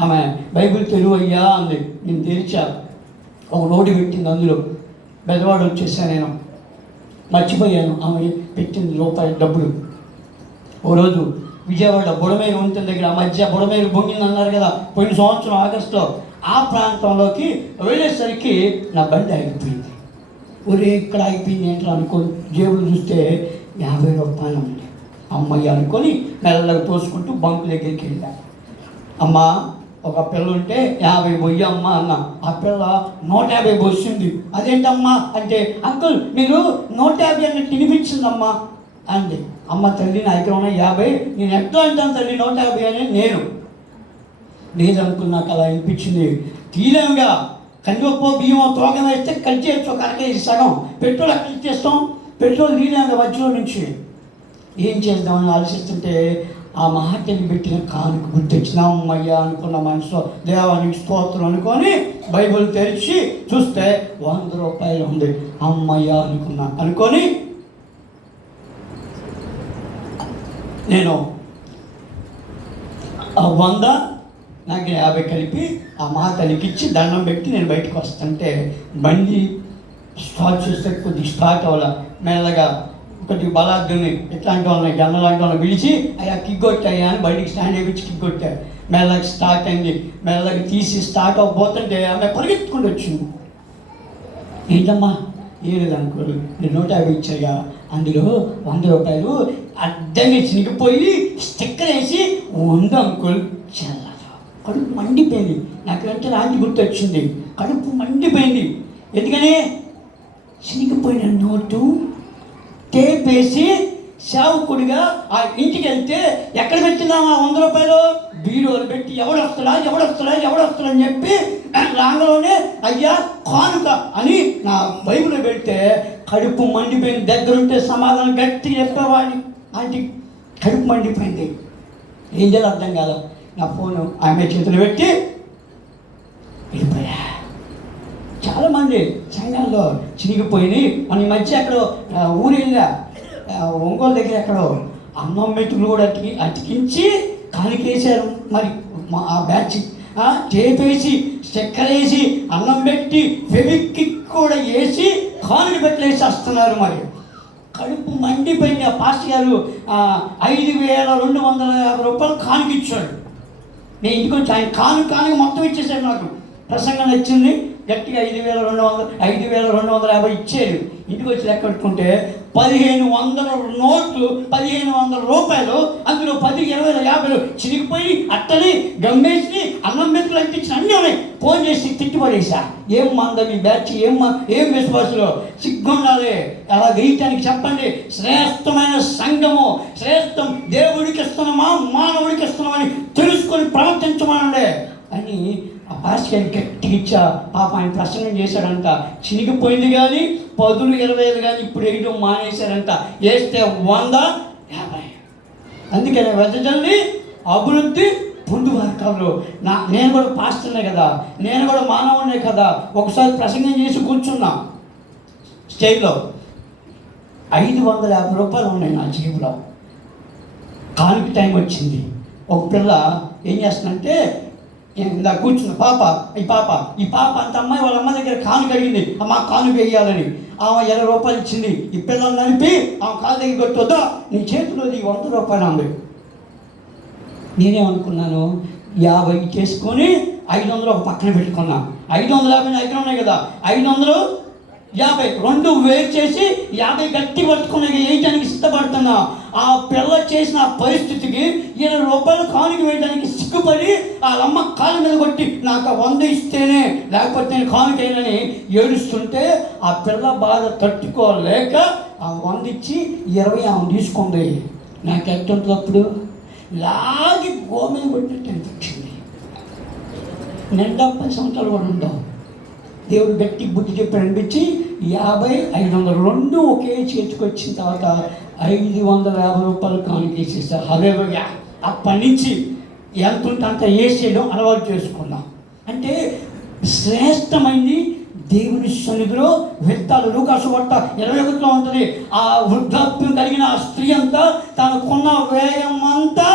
ఆమె బైబిల్ తెరువయ్యా అంది. నేను తెరిచా, ఒక నోటి పెట్టింది, అందులో పెద్దవాడు వచ్చేసా. నేను మర్చిపోయాను ఆమె పెట్టింది రూపాయి డబ్బులు. ఓ రోజు విజయవాడ బుడమేరు వంతెన దగ్గర ఆ మధ్య బుడమేరు బొంగింది అన్నారు కదా పోయిన సంవత్సరం ఆగస్టులో, ఆ ప్రాంతంలోకి వెళ్ళేసరికి నా బండి ఆగిపోయింది. ఒరే ఇక్కడ ఆగిపోయింది ఏంటో అనుకోని జేబులు చూస్తే 50 రూపాయలు ఉంది. అమ్మయ్య అనుకొని మెల్లగా తోసుకుంటూ బంకు దగ్గరికి వెళ్ళా. అమ్మ ఒక పిల్ల ఉంటే 50 పోయి అమ్మ అన్న. ఆ పిల్ల 150 పోసింది. అదేంటమ్మా అంటే, అంకుల్ మీరు 150 అన్నట్టు వినిపించిందమ్మా అండి. అమ్మ తల్లి నా దగ్గర ఉన్న 50, నేను ఎట్లా అంటాను తల్లి 150 అని. నేను లేదనుకుని నాకు అలా అనిపించింది. తీరేముగా కందిపప్పు బియ్యం తోక వేస్తే కట్ చేయొచ్చు, కరకేసి సగం పెట్రోల్ ఎక్కడ ఇచ్చేస్తాం, పెట్రోల్ తీరేముగా మధ్యలో నుంచి. ఏం చేద్దామని ఆలోచిస్తుంటే ఆ మహాతల్లి పెట్టిన కానుక గుర్తొచ్చిన. అమ్మయ్య అనుకున్న మనసులో దేవానికి స్తోత్రం అనుకొని బైబిల్ తెరిచి చూస్తే 100 రూపాయలు ఉంది. అమ్మయ్య అనుకొని నేను ఆ 100 నాకు 50 కలిపి ఆ మహాతల్లికి ఇచ్చి దండం పెట్టి నేను బయటకు వస్తుంటే బండి స్టార్ట్ చూస్తే కొద్దిగా స్టార్ట్ అవ్వాలి. మెల్లగా కొద్దిగా బలాద్దుని ఇట్లాంటి వాళ్ళని జన్న లాంటి వాళ్ళని పిలిచి అయ్యా కిక్ కొట్టాయా అని బయటికి స్టాండ్ వేయించి కిక్ కొట్టారు. మెల్లగా స్టార్ట్ అయింది. మెల్లగా తీసి స్టార్ట్ అవ్వబోతుంటే ఆమె పరిగెత్తుకుంటూ వచ్చింది. ఏంటమ్మా ఏలేదు అంకుల్ నేను 150 ఇచ్చాగా, అందులో 100 రూపాయలు అడ్డంగా చినిగిపోయి స్టిక్కర్ వేసి 100 అంకుల్. చల్లగా కడుపు మండిపోయింది. నాకు వెంటనే రాంటి గుర్తొచ్చింది. కడుపు మండిపోయింది. ఎందుకని చినిగిపోయిన నోటు టేప్ వేసి సేవకుడిగా ఆ ఇంటికి వెళ్తే ఎక్కడ పెట్టిందామా 100 రూపాయలు బీరోలు పెట్టి ఎవడొస్తాడని చెప్పి రాంగలోనే అయ్యా కానుక అని నా బైబిల్ పెడితే కడుపు మండిపోయింది. దగ్గరుంటే సమాధానం గట్టిగా చెప్పేవాడిని. ఆంటీ కడుపు మండిపోయింది. ఏం చేయాలి అర్థం కాదు. నా ఫోను ఆమె చేతులు పెట్టి వెళ్ళిపోయా. చాలామంది సంఘాల్లో చిరిగిపోయినాయి. మన ఈ మధ్య ఎక్కడో ఊరు వెళ్ళా, ఒంగోలు దగ్గర ఎక్కడో అన్నం మెతుకులు కూడా అతికించి కానికేసారు. మరి ఆ బ్యాచ్ చేపేసి చక్కెర వేసి అన్నం పెట్టి ఫెవిక్కి కూడా వేసి కానుక పెట్టలేసి వస్తున్నారు. మరి కడుపు మండిపోయింది. ఆ పాస్టర్ గారు 5,250 రూపాయలు కానుక ఇచ్చాడు. నేను ఇంటికి వచ్చి ఆయన కానుక మొత్తం ఇచ్చేసాడు. నాకు ప్రసంగం నచ్చింది. గట్టిగా 5,250 ఇచ్చారు. ఇంటికి వచ్చి లెక్క పెట్టుకుంటే 1,500 నోట్లు, 1,500 రూపాయలు, అందులో 10, 20, 50 చిరిగిపోయి అట్టని గమ్మేసి అన్నం మెతుకులు అంటించిన అన్నీ ఉన్నాయి. ఫోన్ చేసి తిట్టుబడేసా. ఏం మంద మీ బ్యాచ్, ఏం విశ్వాసులు సిగ్గుండాలి అలా వేయటానికి చెప్పండి. శ్రేష్టమైన సంఘము, శ్రేష్టం దేవుడికి ఇస్తున్నామా మానవుడికి ఇస్తున్నామని తెలుసుకొని ప్రవర్తించమనండి అని ఆ పాస్టర్ గట్టిగా ఇచ్చా. పాప ఆయన ప్రసంగం చేశాడంట. చినిగిపోయింది కానీ 10, 20 కానీ ఇప్పుడు వేయడం మానేశారంట. వేస్తే 100, 50. అందుకని వెదజల్లి అభివృద్ధి పొందువారు. నేను కూడా పాస్టర్నే కదా, నేను కూడా మానవునే కదా. ఒకసారి ప్రసంగం చేసి కూర్చున్నా స్టేజ్లో. 550 రూపాయలు ఉన్నాయి నా జేబులో. కానుక టైం వచ్చింది. ఒక పిల్ల ఏం చేస్తుందంటే ఇందా కూర్చున్న ఈ పాప అంత అమ్మాయి వాళ్ళ అమ్మ దగ్గర కానుక అడిగింది. అమ్మ కానుక వేయాలని. ఆమె 20 రూపాయలు ఇచ్చింది. ఈ పిల్లలు నలిపి ఆమె కాలు దగ్గర కొట్టొద్దా నీ చేతిలో 100 రూపాయలు అంది. నేనేమనుకున్నాను 50 చేసుకొని 500 ఒక పక్కన పెట్టుకున్నా. 550 దగ్గర ఉన్నాయి కదా, 500, 50 రెండు వేరు చేసి 50 గట్టి పట్టుకున్నాక వేయటానికి సిద్ధపడుతున్నా. ఆ పిల్ల చేసిన పరిస్థితికి 20 రూపాయలు కానుక వేయడానికి సిగ్గుపడి వాళ్ళమ్మ కాళ్ళ మీద కొట్టి నాకు 100 ఇస్తేనే లేకపోతే నేను కానుకైనని ఏడుస్తుంటే ఆ పిల్ల బాధ తట్టుకోలేక ఆ 100 ఇచ్చి 20 ఆమె తీసుకుంది. నాకు ఎట్టుంటప్పుడు లాగి గోమే కొట్టినట్టు అనిపించింది. నిండా 10 సంవత్సరాలు కూడా ఉండవు. దేవుడు గట్టి బుద్ధి చెప్పి అనిపించి 50, 500 రెండు ఒకే చేతికి వచ్చిన తర్వాత 550 రూపాయలు కానుకేసేసారు. హల్లెలూయా. అప్పటి నుంచి ఎంత ఉంటే అంత వేసేయడం అలవాటు చేసుకున్నాం. అంటే శ్రేష్టమైంది దేవుని సన్నిధిలో విత్తాలు. లూకాసు వార్త 21లో ఉంటుంది. ఆ వృద్ధాప్యం కలిగిన ఆ స్త్రీ అంతా తనకున్న వ్యయం అంతా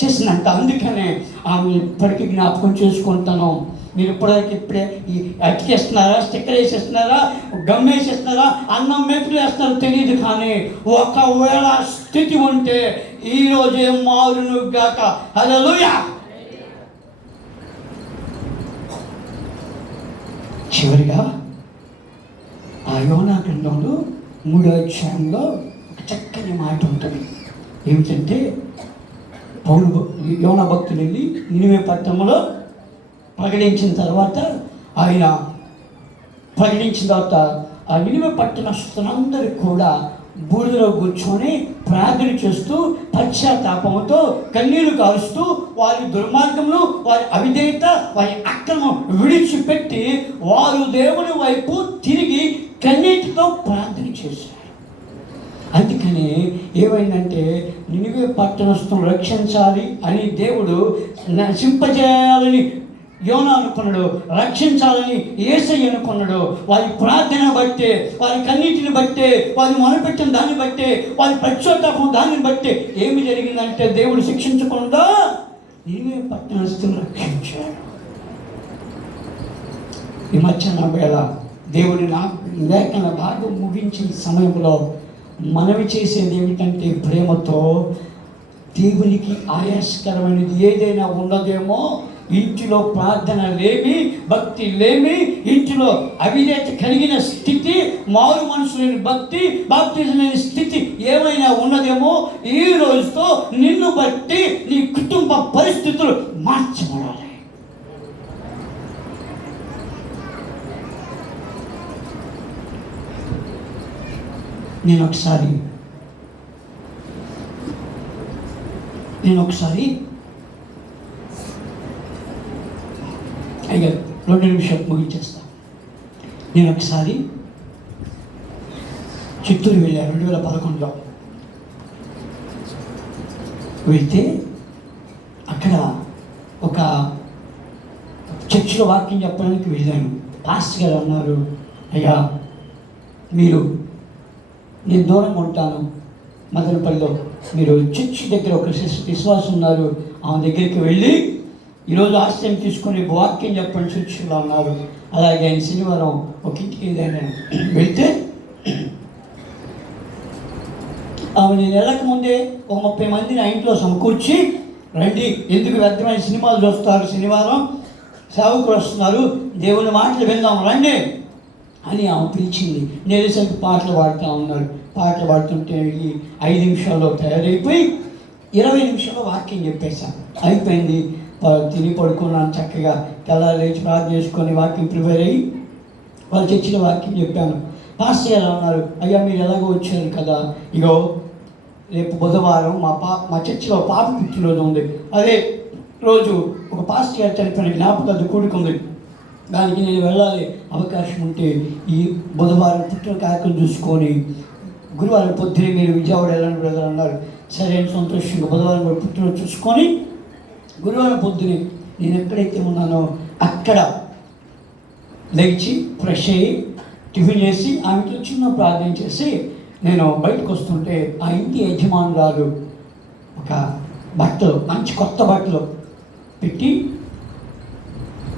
చేసిందంట. అందుకనే ఆమె ఇప్పటికీ జ్ఞాపకం చేసుకుంటాను. మీరు ఇప్పుడే ఈ అతికేస్తున్నారా, స్టిక్కర్ వేసేస్తున్నారా, గమ్ వేసేస్తున్నారా, అన్నం మెతులు వేస్తున్నారో తెలియదు. కానీ ఒకవేళ స్థితి ఉంటే ఈరోజే మారును గాక. హల్లెలూయా. చివరిగా ఆ యోనా గ్రంథంలో 3వ అధ్యాయంలో ఒక చక్కని మాట ఉంటుంది. ఏమిటంటే యోనా భక్తులు వెళ్ళి నినివే పట్టణంలో ప్రకటించిన తర్వాత ఆ నినివే పట్టణస్తులందరూ కూడా బూడిదలో కూర్చొని ప్రార్థన చేస్తూ పశ్చాత్తాపంతో కన్నీరు కారుస్తూ వారి దుర్మార్గములు, వారి అవిధేయత, వారి అక్రమం విడిచిపెట్టి వారు దేవుని వైపు తిరిగి కన్నీటితో ప్రార్థన చేశారు. అందుకని ఏమైందంటే నినివే పట్టణస్తులను రక్షించాలి అని దేవుడు నశింపజేయాలని యోనా అనుకున్నాడు, రక్షించాలని యేసయ్య అనుకున్నాడు. వారి ప్రార్థన బట్టే, వారి కన్నీటిని బట్టే, వారి మొరపెట్టిన దాన్ని బట్టే, వారి పశ్చాత్తాపం దాన్ని బట్టే ఏమి జరిగిందంటే దేవుడు శిక్షించకుండా నినివే పట్టణస్తులను రక్షించాడు. ఈ మధ్యాహ్న వేళ దేవుడి లేఖన భాగం ముగించిన సమయంలో మనవి చేసేది ఏమిటంటే ప్రేమతో దేవునికి ఆయాసకరమైనది ఏదైనా ఉన్నదేమో, ఇంటిలో ప్రార్థన లేమి, భక్తి లేమి, ఇంటిలో అవిధేయత కలిగిన స్థితి, మారు మనసు లేని భక్తి, బాప్తిజం లేని స్థితి ఏమైనా ఉన్నదేమో ఈ రోజుతో నిన్ను బట్టి నీ కుటుంబ పరిస్థితులు మార్చబడాలి. నేను ఒకసారి అయ్యా 2 నిమిషాలు ముగించేస్తాను. నేను ఒకసారి చిత్తూరు వెళ్ళాను 2011లో. వెళ్తే అక్కడ ఒక చర్చిలో వాక్యం చెప్పడానికి వెళ్ళాను. పాస్టర్ గారు అన్నారు, అయ్యా నేను దూరంగా ఉంటాను మదనపల్లిలో, మీరు చర్చి దగ్గర ఒక విశ్వాసం ఉన్నారు, ఆమె దగ్గరికి వెళ్ళి ఈరోజు ఆశ్రయం తీసుకొని వాక్యం చెప్పండి చర్చిలో అన్నారు. అలాగే ఆయన శనివారం ఒక ఇంటికి ఏదైనా వెళ్తే ఆమె నేను వెళ్ళకముందే ఒక 30 మందిని ఆ ఇంట్లో సమకూర్చి, రండి, ఎందుకు వ్యర్థమైన సినిమాలు చూస్తారు, శనివారం సేవకులు వస్తున్నారు, దేవుని మాటలు విందాం రండి అని ఆమె పిలిచింది. నేరేసరికి పాటలు పాడుతూ ఉన్నారు. పాటలు పాడుతుంటే 5 నిమిషాల్లో తయారైపోయి 20 నిమిషాల్లో వాక్యం చెప్పేశాను. అయిపోయింది. తిని పడుకున్నాను చక్కగా. తెల్లారి లేచి ప్రార్థన చేసుకొని వాక్యం ప్రిపేర్ అయ్యి వాళ్ళ చర్చిలో వాక్యం చెప్పాను. పాస్టర్ గారు అన్నారు, అయ్యా మీరు ఎలాగో వచ్చారు కదా, ఇగో రేపు బుధవారం మా చర్చిలో పాప పుట్టినరోజు ఉంది. అదే రోజు ఒక పాస్టర్ గారు చనిపోయిన జ్ఞాపకాలు కూడుకుంది, దానికి నేను వెళ్ళాలి. అవకాశం ఉంటే ఈ బుధవారం పుట్టిన కార్యక్రమం చూసుకొని గురువారం పొద్దునే మీరు విజయవాడ వెళ్ళండి బ్రదర్ అన్నారు. సరే అని సంతోషంగా బుధవారం పుట్టినరోజు చూసుకొని గురువారం పొద్దునే నేను ఎక్కడైతే ఉన్నానో అక్కడ లేచి ఫ్రెష్ అయ్యి టిఫిన్ చేసి ఆమెతో చిన్న ప్రార్థన చేసి నేను బయటకు వస్తుంటే ఆ ఇంటి యజమానురాలు ఒక బట్టలు, మంచి కొత్త బట్టలు పెట్టి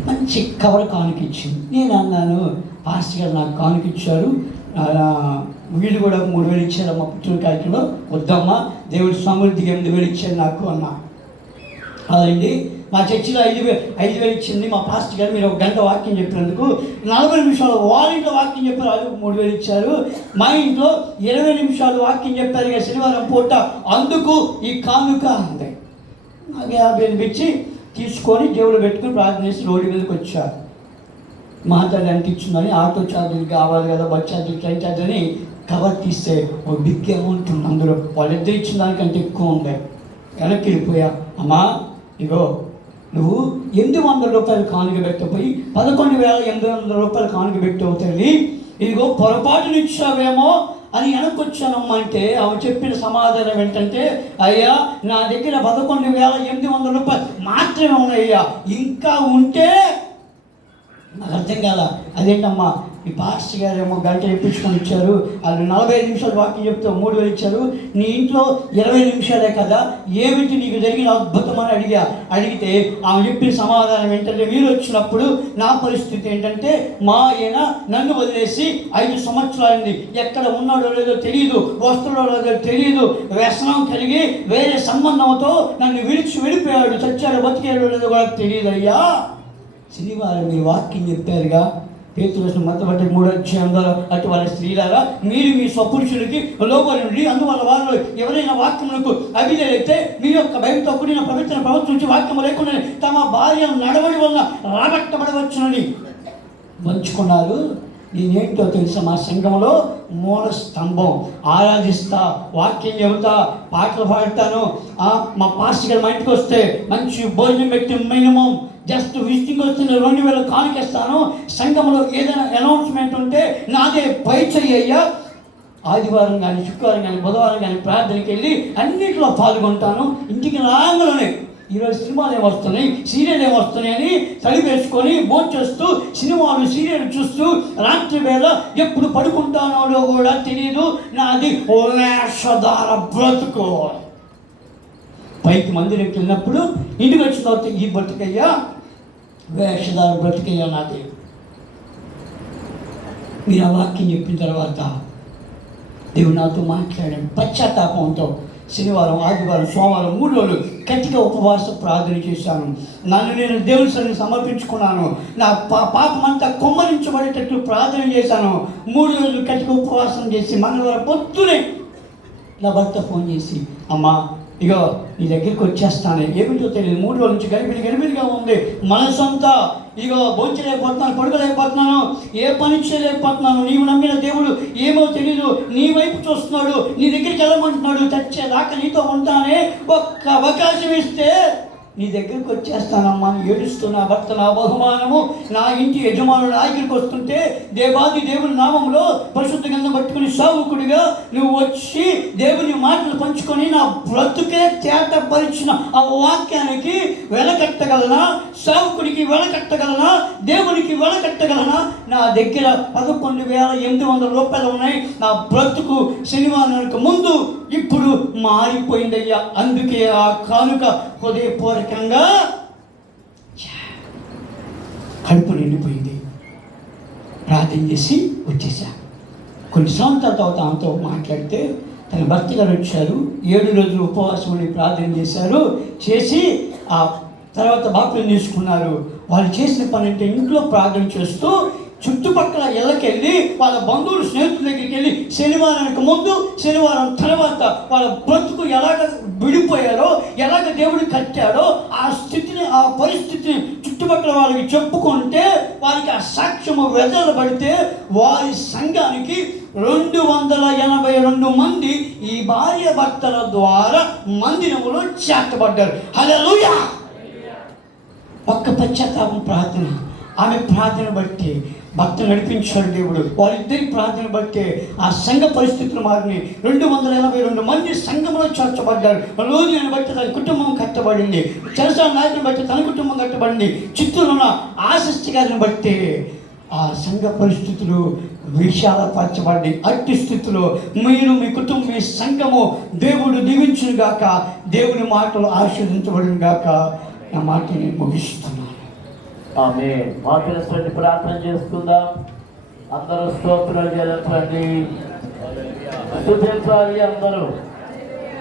మంచి కవర్ కానుకిచ్చింది. నేను అన్నాను, పాస్టర్ గారు నాకు కానుకిచ్చారు, వీళ్ళు కూడా 3,000 ఇచ్చారు మా పుట్టిన కార్యక్రమంలో, వద్దమ్మా దేవుడి సమృద్ధికి 8,000 ఇచ్చారు నాకు అన్నా. అదండి మా చర్చిలో 5,000 ఇచ్చింది మా పాస్టర్ గారు, మీరు 1 గంట వాక్యం చెప్పినందుకు 40 నిమిషాలు వాళ్ళ ఇంట్లో వాక్యం చెప్పారు, వాళ్ళకు 3,000 ఇచ్చారు. మా ఇంట్లో 20 నిమిషాలు వాక్యం చెప్పారు ఇక శనివారం పూట, అందుకు ఈ కానుక అంతే. నాకు 50 ఇచ్చి తీసుకొని దేవుడు పెట్టుకుని ప్రార్థన చేసి రోడ్డు మీదకి వచ్చారు. మాట్లాడి అనిపించిందని ఆటో ఛార్జీలు కావాలి కదా, బస్ ఛార్జీలు, ట్రైన్ ఛార్జ్ అని కవర్ తీస్తే ఒక బిగ్ అమౌంట్ ఉంది అందులో. వాళ్ళిద్దరు ఇచ్చిన దానికంటే ఎక్కువ ఉంది. వెనక్కి వెళ్ళిపోయా, అమ్మా ఇగో నువ్వు 800 రూపాయలు కానుక పెట్టకపోయి 11,800 రూపాయలు కానుక పెట్టవు తల్లి, ఇదిగో పొరపాటును ఇచ్చావేమో అని వెనక్కొచ్చానమ్మా అంటే ఆమె చెప్పిన సమాధానం ఏంటంటే, అయ్యా నా దగ్గర 11,800 రూపాయలు మాత్రమే ఉన్నాయ్యా, ఇంకా ఉంటే నాకు అర్థం కాదా. అదేంటమ్మా ఈ పాస్టర్ గారు ఏమో గంట ఇప్పించుకొని ఇచ్చారు, వాళ్ళు 45 నిమిషాలు వాక్యం చెప్తే 3,000 ఇచ్చారు, నీ ఇంట్లో 20 నిమిషాలే కదా, ఏమిటి నీకు జరిగిన అద్భుతం అని అడిగితే ఆమె చెప్పిన సమాధానం ఏంటంటే, మీరు వచ్చినప్పుడు నా పరిస్థితి ఏంటంటే మా ఆయన నన్ను వదిలేసి 5 సంవత్సరాలైంది, ఎక్కడ ఉన్నాడో లేదో తెలియదు, వస్తున్నాడో లేదో తెలియదు, వ్యసనం కలిగి వేరే సంబంధంతో నన్ను విడిచి వెళ్ళిపోయాడు, చచ్చాడు బతికేయడో లేదో కూడా తెలియదు అయ్యా. శనివారం మీరు వాక్యం చెప్పారుగా, పేతురు మొట్టమొదటి 3వ అధ్యాయంలో అటు వాళ్ళ స్త్రీలారా మీరు మీ స్వపురుషులకి లోబడి ఉండి, అందువల్ల వాళ్ళు ఎవరైనా వాక్యములకు అభిజయితే మీ యొక్క భయంతో కూడిన పవిత్ర ప్రవర్తించి వాక్యము లేకుండా తమ భార్య నడవడి వలన రాబట్టబడవచ్చునని పంచుకున్నారు. నేనేంటో తెలుసా, మా సంఘంలో మూల స్తంభం, ఆరాధిస్తా, వాక్యం చెబుతా, పాటలు పాడతాను. మా పాస్టర్ గారు మా ఇంటికి వస్తే మంచి భోజనం పెట్టి మినిమం జస్ట్ విజిటింగ్ వస్తున్న 2,000 కానుకేస్తాను. సంఘంలో ఏదైనా అనౌన్స్మెంట్ ఉంటే నాదే పై చెయ్యయ్యా. ఆదివారం కానీ శుక్రవారం కానీ బుధవారం కానీ ప్రార్థనకి వెళ్ళి అన్నింటిలో పాల్గొంటాను. ఇంటికి రాగానే ఈరోజు సినిమాలు ఏమొస్తున్నాయి, సీరియల్ ఏమొస్తున్నాయి అని తలిపేసుకొని భోంచేస్తూ సినిమాలు సీరియల్ చూస్తూ రాత్రి వేళ ఎప్పుడు పడుకుంటానో కూడా తెలియదు. నాది ఓ వేషధార బ్రతుకు. పైకి మందిరికి వెళ్ళినప్పుడు ఇంటికి వచ్చిన తర్వాత ఈ బ్రతుకయ్యా, వేషధార బ్రతుకయ్యా నాది. మీరు ఆ వాక్యం చెప్పిన తర్వాత దేవుడు నాతో మాట్లాడాడు పశ్చాత్తాపంతో. శనివారం, ఆదివారం, సోమవారం 3 రోజులు గట్టిగా ఉపవాస ప్రార్థన చేశాను. నన్ను నేను దేవుని సన్నిధిని సమర్పించుకున్నాను. నా పాపమంతా కొమ్మరించబడేటట్లు ప్రార్థన చేశాను. 3 రోజులు గట్టిగా ఉపవాసం చేసి మంగళవారం పొద్దునే నా భర్త ఫోన్ చేసి, అమ్మా ఇగో నీ దగ్గరికి వచ్చేస్తాను. ఏమిటో తెలియదు, 3 రోజుల నుంచి గలిబిలిగా ఉంది మనసంతా. ఇగో భోంచలేకపోతున్నాను, పడుకోలేకపోతున్నాను, ఏ పని చేయలేకపోతున్నాను. నీవు నమ్మిన దేవుడు ఏమో తెలీదు, నీ వైపు చూస్తున్నాడు, నీ దగ్గరికి వెళ్ళమంటున్నాడు. చచ్చేదాకా నీతో ఉంటానే, ఒక్క అవకాశం ఇస్తే నీ దగ్గరికి వచ్చేస్తానమ్మా అని ఏడుస్తూ నా భర్త, నా బహుమానము, నా ఇంటి యజమానుడు నా దగ్గరికి వస్తుంటే దేవాది దేవుని నామంలో పరిశుద్ధ గ్రంథం పట్టుకుని సావుకుడిగా నువ్వు వచ్చి దేవుని మాటలు పంచుకొని నా బ్రతుకే తేటపరిచిన ఆ వాక్యానికి వెలకట్టగలనా, సావుకుడికి వెలకట్టగలనా, దేవునికి వెలకట్టగలనా? నా దగ్గర 11,800 రూపాయలు ఉన్నాయి. నా బ్రతుకు శనివారానికి ముందు ఇప్పుడు మారిపోయిందయ్యా. అందుకే ఆ కానుక హృదయపూర్వకంగా కడుపు నిండిపోయింది. ప్రార్థన చేసి వచ్చేసా. కొన్ని సంవత్సరాల తర్వాత ఆమెతో మాట్లాడితే తన భర్త గారు వచ్చారు. 7 రోజులు ఉపవాసం ఉండి ప్రార్థన చేశారు. చేసి ఆ తర్వాత బాప్తిసం తీసుకున్నారు. వాళ్ళు చేసిన పని అంటే ఇంట్లో ప్రార్థన చేస్తూ చుట్టుపక్కల ఇళ్ళకెళ్ళి వాళ్ళ బంధువులు స్నేహితుల దగ్గరికి వెళ్ళి శనివారానికి ముందు శనివారం తర్వాత వాళ్ళ బ్రతుకు ఎలాగ విడిపోయారో, ఎలాగ దేవుడు కట్టాడో ఆ స్థితిని, ఆ పరిస్థితిని చుట్టుపక్కల వాళ్ళకి చెప్పుకుంటే వారికి ఆ సాక్ష్యము వెదలబడితే వారి సంఘానికి 282 మంది ఈ భార్య భర్తల ద్వారా మందిరములో చేర్చబడ్డారు. హల్లెలూయా! ఒక్క పశ్చాత్తాపం ప్రార్థన, ఆమె ప్రార్థన బట్టి భక్త నడిపించాడు దేవుడు. వాళ్ళిద్దరి ప్రార్థన బట్టే ఆ సంఘ పరిస్థితులు మారినాయి. 282 మంది సంఘంలో చేర్చబడ్డారు. రోజుని బట్టి తన కుటుంబం కట్టబడింది. చరసా నాయకుని బట్టి తన కుటుంబం కట్టబడింది. చిత్తూరులో ఉన్న ఆశిష్టి గారిని బట్టి ఆ సంఘ పరిస్థితులు విశాలపరచబడి, అట్టి స్థితిలో మీరు, మీ కుటుంబం, మీ సంఘము దేవుడు దీవించును గాక, దేవుని మాటలు ఆశీర్వదించబడును గాక. నా మాట నేను ముగిస్తున్నాను. ఆమేన్. మాట్లాడండి, ప్రార్థన చేసుకుందాం. అందరూ స్తోత్రాలు చేయాలండి. స్తుతించాలి అందరూ.